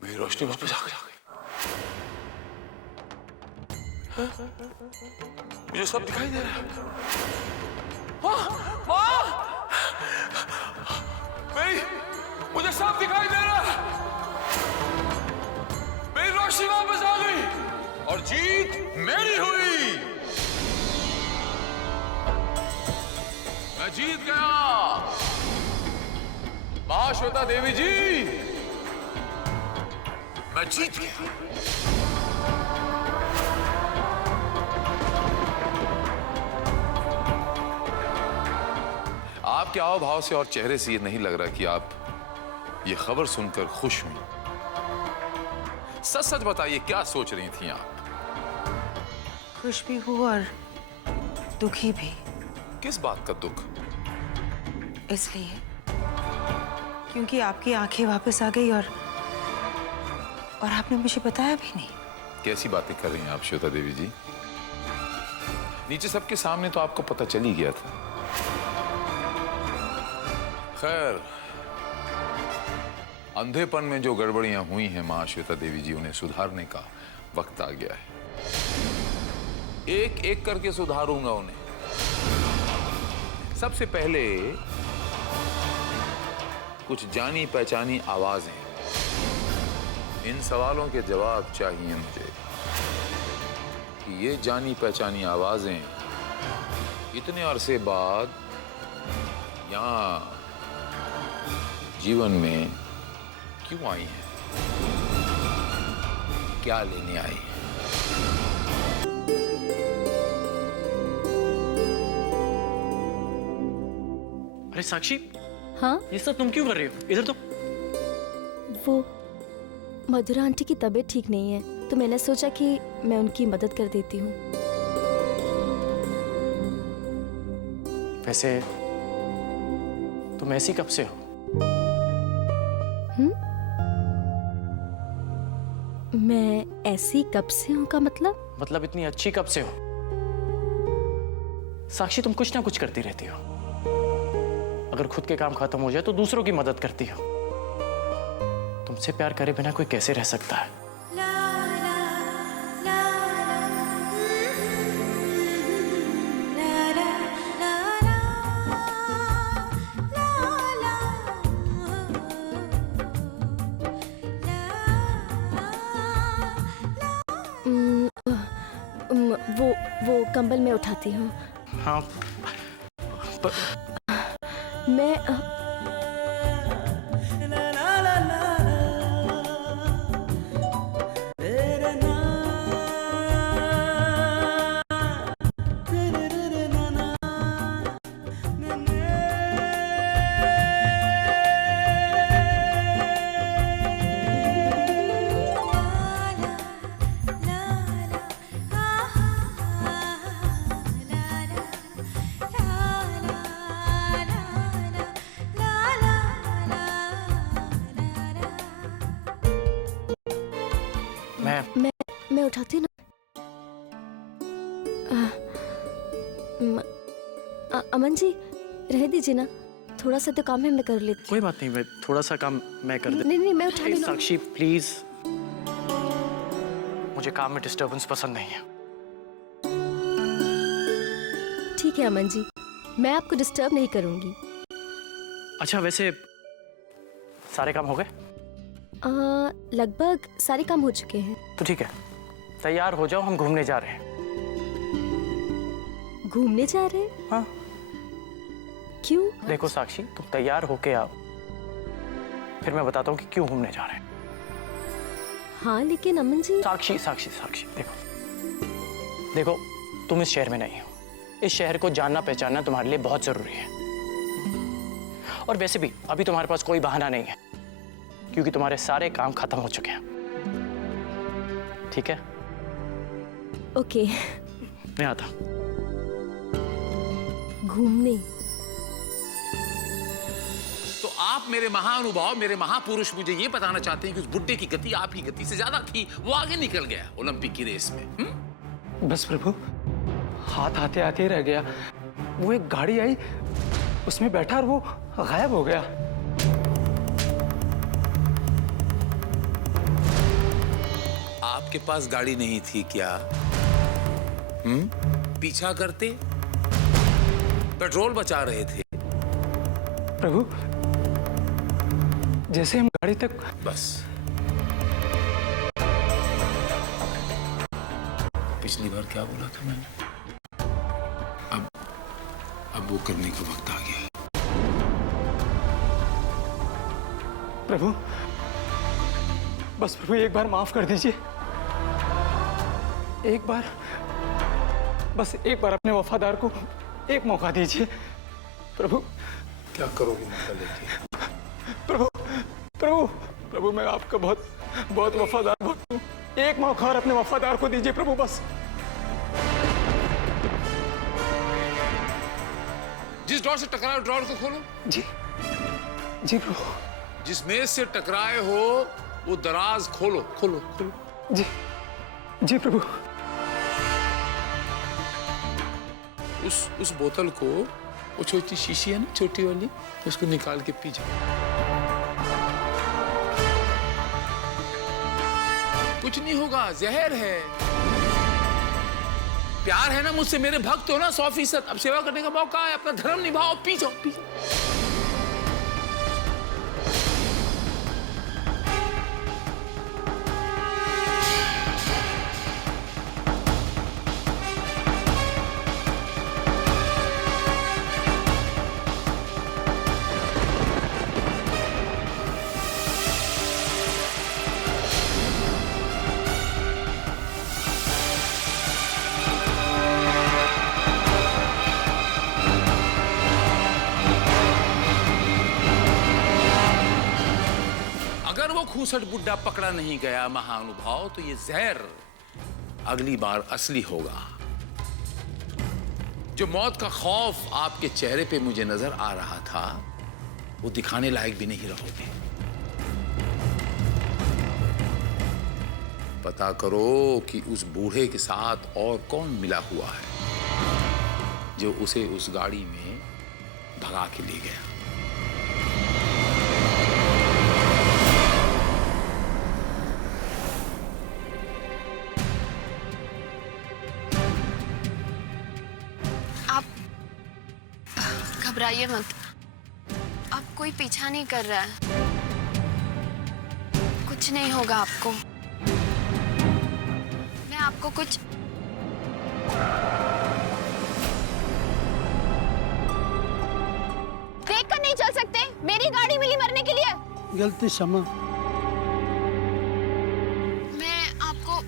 मेरी रोशनी वापस आ गई। मुझे सब दिखाई दे रहा है। माँ, मुझे सब दिखाई दे रहा है। मेरी रोशनी वापस आ गई और जीत मेरी हुई। मैं जीत गया। माँ श्वेता देवी जी, मैं जीत गया। आपके हाव भाव से और चेहरे से ये नहीं लग रहा कि आप ये खबर सुनकर खुश हुई। सच सच बताइए, क्या सोच रही थी आप? खुश भी हूँ और दुखी भी। किस बात का दुख? इसलिए क्योंकि आपकी आंखें वापस आ गई और आपने मुझे बताया भी नहीं। कैसी बातें कर रही हैं आप श्वेता देवी जी? नीचे सबके सामने तो आपको पता चल ही गया था। खैर, अंधेपन में जो गड़बड़ियां हुई हैं मां श्वेता देवी जी, उन्हें सुधारने का वक्त आ गया है। एक एक करके सुधारूंगा उन्हें। सबसे पहले कुछ जानी पहचानी आवाजें। इन सवालों के जवाब चाहिए मुझे कि ये जानी पहचानी आवाजें इतने अरसे बाद यहाँ जीवन में क्यों आई हैं? क्या लेने आई हैं? अरे साक्षी, हाँ, ये सब तुम क्यों कर रही हो? इधर तो। वो मधुरा आंटी की तबीयत ठीक नहीं है, तो मैंने सोचा कि मैं उनकी मदद कर देती हूँ। वैसे तुम ऐसी कब से हो? मैं ऐसी कब से हूँ का मतलब? मतलब इतनी अच्छी कब से हो? साक्षी, तुम कुछ ना कुछ करती रहती हो। अगर खुद के काम खत्म हो जाए तो दूसरों की मदद करती हो। तुमसे प्यार करे बिना कोई कैसे रह सकता है? वो कंबल मैं उठाती हूँ। हाँ, मैं मैं उठाती हूँ ना। अमन जी, रह दीजिए ना, थोड़ा सा तो काम है, मैं कर लेती। कोई बात नहीं, मैं थोड़ा सा काम मैं कर देती। नहीं, मैं उठा लूँगी। साक्षी प्लीज, मुझे काम में डिस्टर्बेंस पसंद नहीं है। ठीक है अमन जी, मैं आपको डिस्टर्ब नहीं करूंगी। अच्छा, वैसे सारे काम हो गए? लगभग सारे काम हो चुके हैं। तो ठीक है, तैयार हो जाओ, हम घूमने जा रहे हैं। घूमने जा रहे हैं? हाँ। क्यों? देखो साक्षी, तुम तैयार होके आओ, फिर मैं बताता हूँ कि क्यों घूमने जा रहे हैं। हाँ लेकिन अमन जी। साक्षी साक्षी साक्षी, देखो, तुम इस शहर में नहीं हो। इस शहर को जानना पहचानना तुम्हारे लिए बहुत जरूरी है। और वैसे भी अभी तुम्हारे पास कोई बहाना नहीं है, क्योंकि तुम्हारे सारे काम खत्म हो चुके हैं। ठीक है? ओके। मैं आता। घूमने। तो आप मेरे महानुभाव, मेरे महापुरुष मुझे ये बताना चाहते हैं कि उस बुड्ढे की गति आपकी गति से ज्यादा थी, वो आगे निकल गया ओलंपिक की रेस में। बस प्रभु, हाथ आते आते रह गया। वो एक गाड़ी आई, उसमें बैठा और वो गायब हो गया। आपके पास गाड़ी नहीं थी क्या? पीछा करते, पेट्रोल बचा रहे थे। प्रभु, जैसे हम गाड़ी तक। बस पिछली बार क्या बोला था मैंने? अब वो करने का वक्त आ गया है। प्रभु, बस प्रभु एक बार माफ कर दीजिए। एक बार, बस एक बार अपने वफादार को एक मौका दीजिए। प्रभु, क्या करोगे मौका लेके? प्रभु, प्रभु, प्रभु, मैं आपका बहुत बहुत वफादार भक्त हूँ। एक मौका और अपने वफादार को दीजिए प्रभु, बस। जिस ड्रॉर से टकराए ड्रॉर को खोलो। जी जी प्रभु। जिस मेज से टकराए हो वो दराज खोलो, खोलो, खोलो। जी जी प्रभु। उस बोतल को, वो छोटी शीशी है ना, छोटी वाली, उसको निकाल के पी जाओ। कुछ नहीं होगा, जहर है। प्यार है ना मुझसे, मेरे भक्त हो ना 100%। अब सेवा करने का मौका है, अपना धर्म निभाओ, पी जाओ, पी जाओ। खूसट बुड्ढा पकड़ा नहीं गया महानुभाव, तो ये जहर अगली बार असली होगा। जो मौत का खौफ आपके चेहरे पे मुझे नजर आ रहा था, वो दिखाने लायक भी नहीं रहोगे। पता करो कि उस बूढ़े के साथ और कौन मिला हुआ है जो उसे उस गाड़ी में भगा के ले गया। घबराइए मत, अब कोई पीछा नहीं कर रहा है। कुछ नहीं होगा आपको। मैं आपको कुछ देखकर नहीं चल सकते? मेरी गाड़ी मिली मरने के लिए। गलती क्षमा। मैं आपको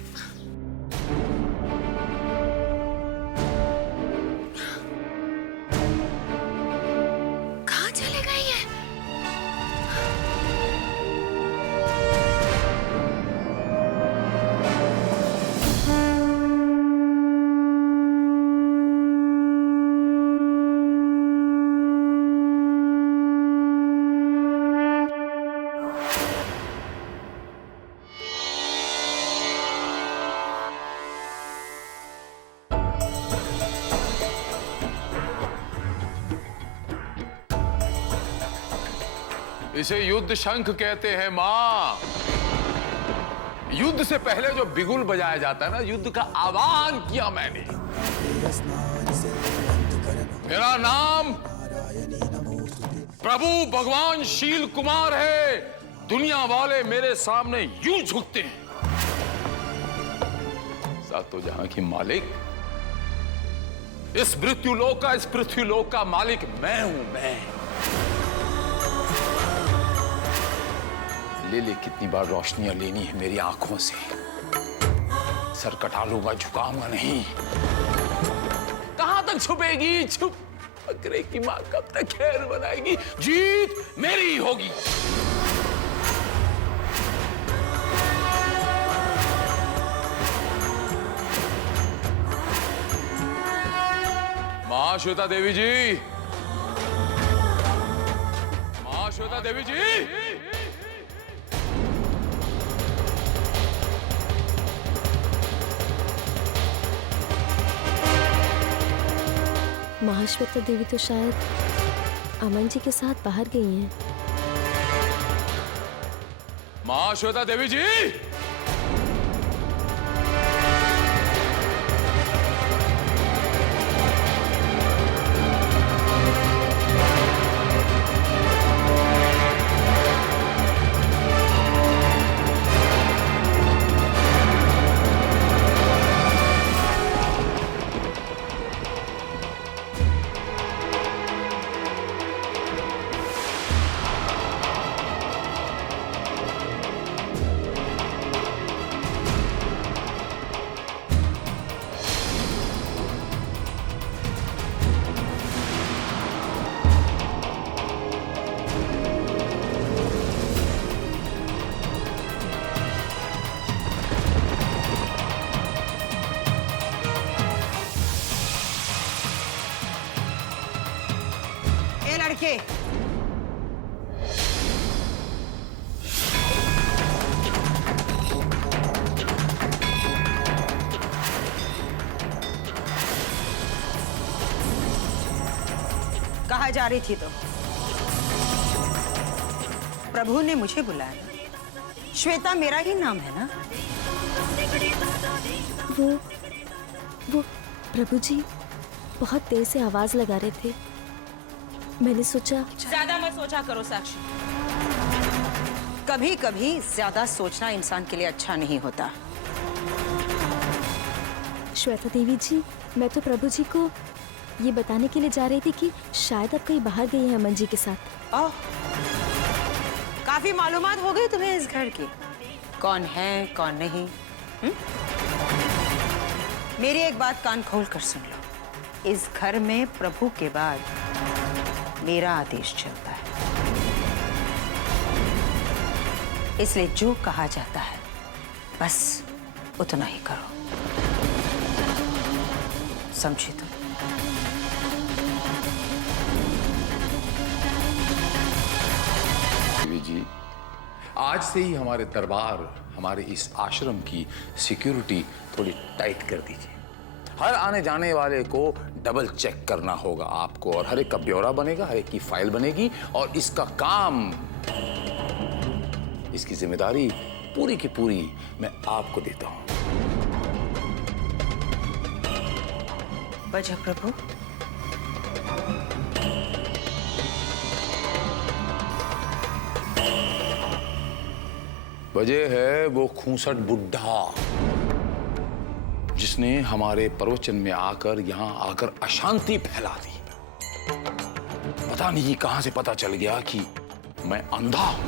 इसे युद्ध शंख कहते हैं मां। युद्ध से पहले जो बिगुल बजाया जाता है ना, युद्ध का आह्वान किया मैंने। मेरा नाम प्रभु भगवान शील कुमार है। दुनिया वाले मेरे सामने यूं झुकते हैं। सातों जहां की मालिक, इस मृत्युलोक का, इस पृथ्वीलोक का मालिक मैं हूं। मैं ले कितनी बार रोशनियां लेनी है मेरी आंखों से। सर कटा लूंगा, झुकाऊंगा नहीं। कहां तक छुपेगी? छुप बकरे की मां कब तक खैर बनाएगी? जीत मेरी ही होगी। महाश्वेता देवी जी, महाश्वेता देवी जी, महाश्वेता देवी तो शायद अमन जी के साथ बाहर गई हैं। महाश्वेता देवी जी, ए लड़के, कहाँ जा रही थी तो? प्रभु ने मुझे बुलाया। श्वेता मेरा ही नाम है ना? वो प्रभु जी बहुत देर से आवाज लगा रहे थे। मैंने सोचा। ज्यादा मत सोचा करो साक्षी। कभी कभी ज्यादा सोचना इंसान के लिए अच्छा नहीं होता। श्वेता देवी जी, मैं तो प्रभु जी को ये बताने के लिए जा रही थी कि शायद आप कहीं बाहर गई हैं अमन जी के साथ। ओह, काफी मालूमात हो गई तुम्हें इस घर की, कौन है कौन नहीं। मेरी एक बात कान खोल कर सुन लो, इस घर में प्रभु के बाद मेरा आदेश चलता है, इसलिए जो कहा जाता है बस उतना ही करो। समझे तुम? देवी जी, आज से ही हमारे दरबार, हमारे इस आश्रम की सिक्योरिटी थोड़ी टाइट कर दीजिए। हर आने जाने वाले को डबल चेक करना होगा आपको, और हर एक का ब्यौरा बनेगा, हर एक की फाइल बनेगी, और इसका काम, इसकी जिम्मेदारी पूरी की पूरी मैं आपको देता हूं। वजह प्रभु? वजह है वो खूंसट बुढ़ा जिसने हमारे प्रवचन में आकर यहां आकर अशांति फैला दी। पता नहीं कहां से पता चल गया कि मैं अंधा हूं।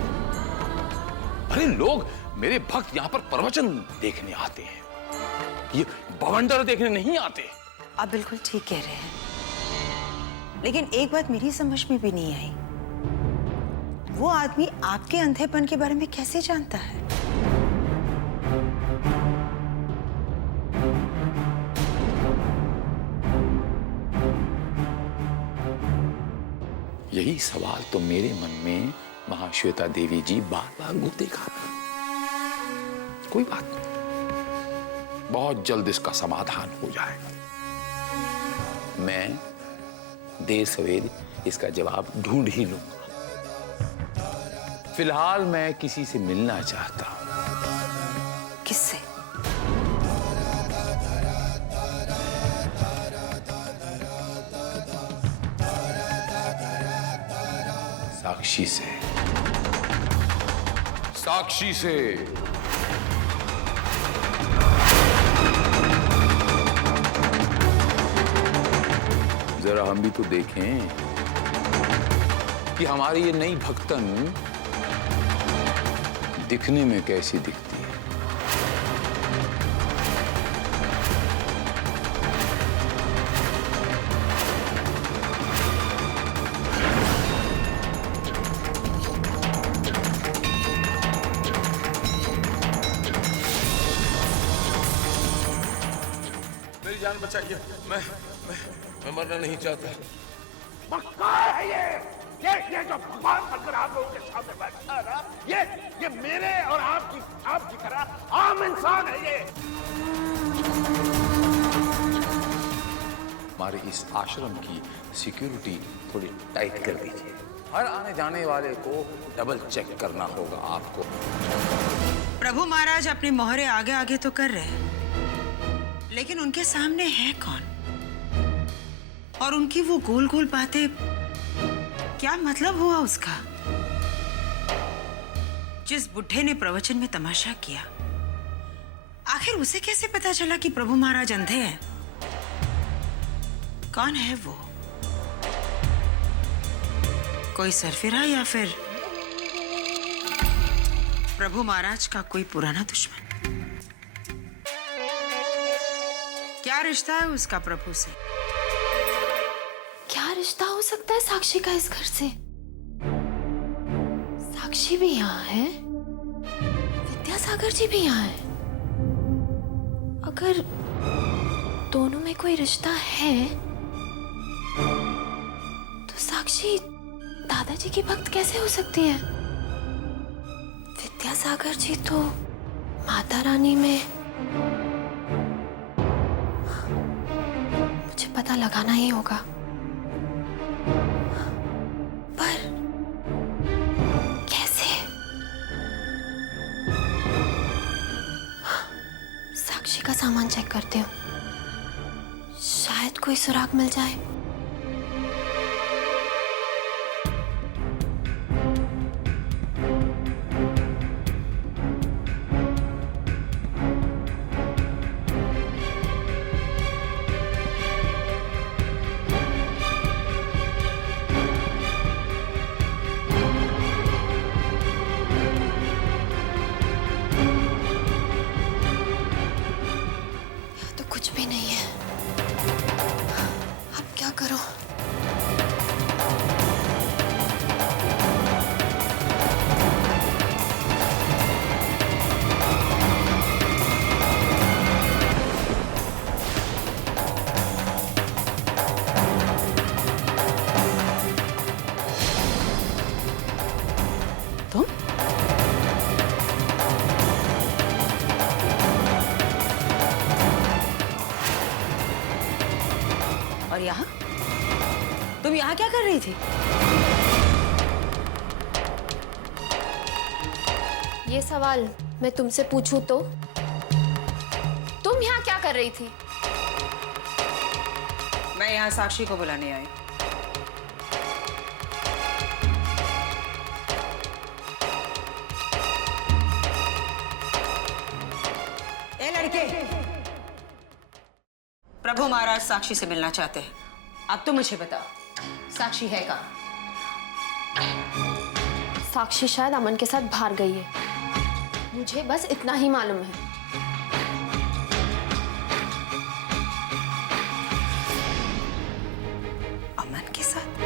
अरे लोग, मेरे भक्त यहां पर प्रवचन देखने आते हैं, ये बवंडर देखने नहीं आते। आप बिल्कुल ठीक कह रहे हैं, लेकिन एक बात मेरी समझ में भी नहीं आई, वो आदमी आपके अंधेपन के बारे में कैसे जानता है? यही सवाल तो मेरे मन में महाश्वेता देवी जी बार बार घूमतेगा। कोई बात नहीं, बहुत जल्द इसका समाधान हो जाएगा। मैं देर सवेर इसका जवाब ढूंढ ही लूंगा। फिलहाल मैं किसी से मिलना चाहता हूं। किससे? साक्षी से। साक्षी से। जरा हम भी तो देखें कि हमारी ये नई भक्तन दिखने में कैसी दिखती है। मेरी जान बचाइए, मैं मैं मरना नहीं चाहता। मक्कार है ये जो भगवान बनकर आप लोगों के सामने बैठा है ना, ये मेरे और आपकी तरह आम इंसान है ये। हमारे इस आश्रम की सिक्योरिटी थोड़ी टाइट कर दीजिए। हर आने जाने वाले को डबल चेक करना होगा आपको। प्रभु महाराज अपने मोहरे आगे आगे तो कर रहे हैं, लेकिन उनके सामने है कौन? और उनकी वो गोल गोल बातें, क्या मतलब हुआ उसका? जिस बुढ़े ने प्रवचन में तमाशा किया, आखिर उसे कैसे पता चला कि प्रभु महाराज अंधे हैं? कौन है वो? कोई सरफिरा या फिर प्रभु महाराज का कोई पुराना दुश्मन? क्या रिश्ता है उसका प्रभु से? क्या रिश्ता हो सकता है साक्षी का इस घर से? साक्षी भी यहाँ है, विद्यासागर जी भी यहाँ है। अगर दोनों में कोई रिश्ता है तो साक्षी दादाजी की भक्त कैसे हो सकती है? विद्यासागर जी तो माता रानी में, मुझे पता लगाना ही होगा। पर कैसे? साक्षी का सामान चेक करती हूँ, शायद कोई सुराग मिल जाए। कुछ भी नहीं है। अब क्या करूं? और यहाँ? तुम यहाँ क्या कर रही थी? ये सवाल मैं तुमसे पूछूं तो? तुम यहाँ क्या कर रही थी? मैं यहाँ साक्षी को बुलाने आई। ए लड़के, प्रभु महाराज साक्षी से मिलना चाहते हैं। अब तो मुझे बताओ, साक्षी है कहाँ? साक्षी शायद अमन के साथ बाहर गई है, मुझे बस इतना ही मालूम है। अमन के साथ?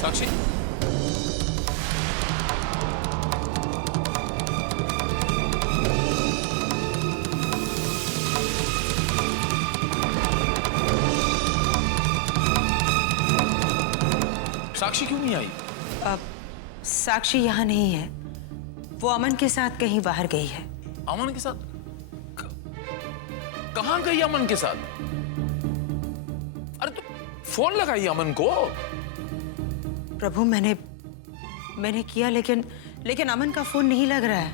साक्षी, साक्षी क्यों नहीं आई? अब साक्षी यहाँ नहीं है, वो अमन के साथ कहीं बाहर गई है। अमन के साथ? कहाँ गई अमन के साथ? अरे तो फोन लगाई अमन को। प्रभु मैंने किया, लेकिन अमन का फोन नहीं लग रहा है।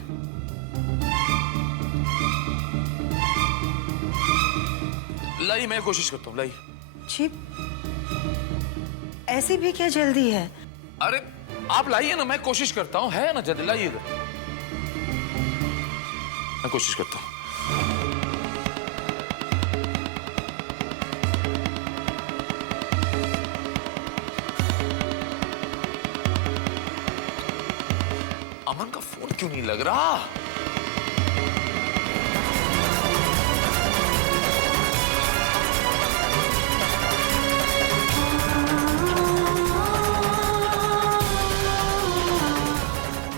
लाई, मैं कोशिश करता हूँ। लाई छिप, ऐसी भी क्या जल्दी है? अरे आप लाइए ना, मैं कोशिश करता हूँ। है ना जल्दी, लाइए इधर, मैं कोशिश करता हूँ। क्यों नहीं लग रहा?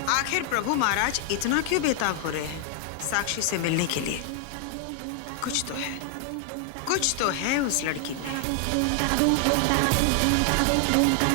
आखिर प्रभु महाराज इतना क्यों बेताब हो रहे हैं साक्षी से मिलने के लिए? कुछ तो है उस लड़की में।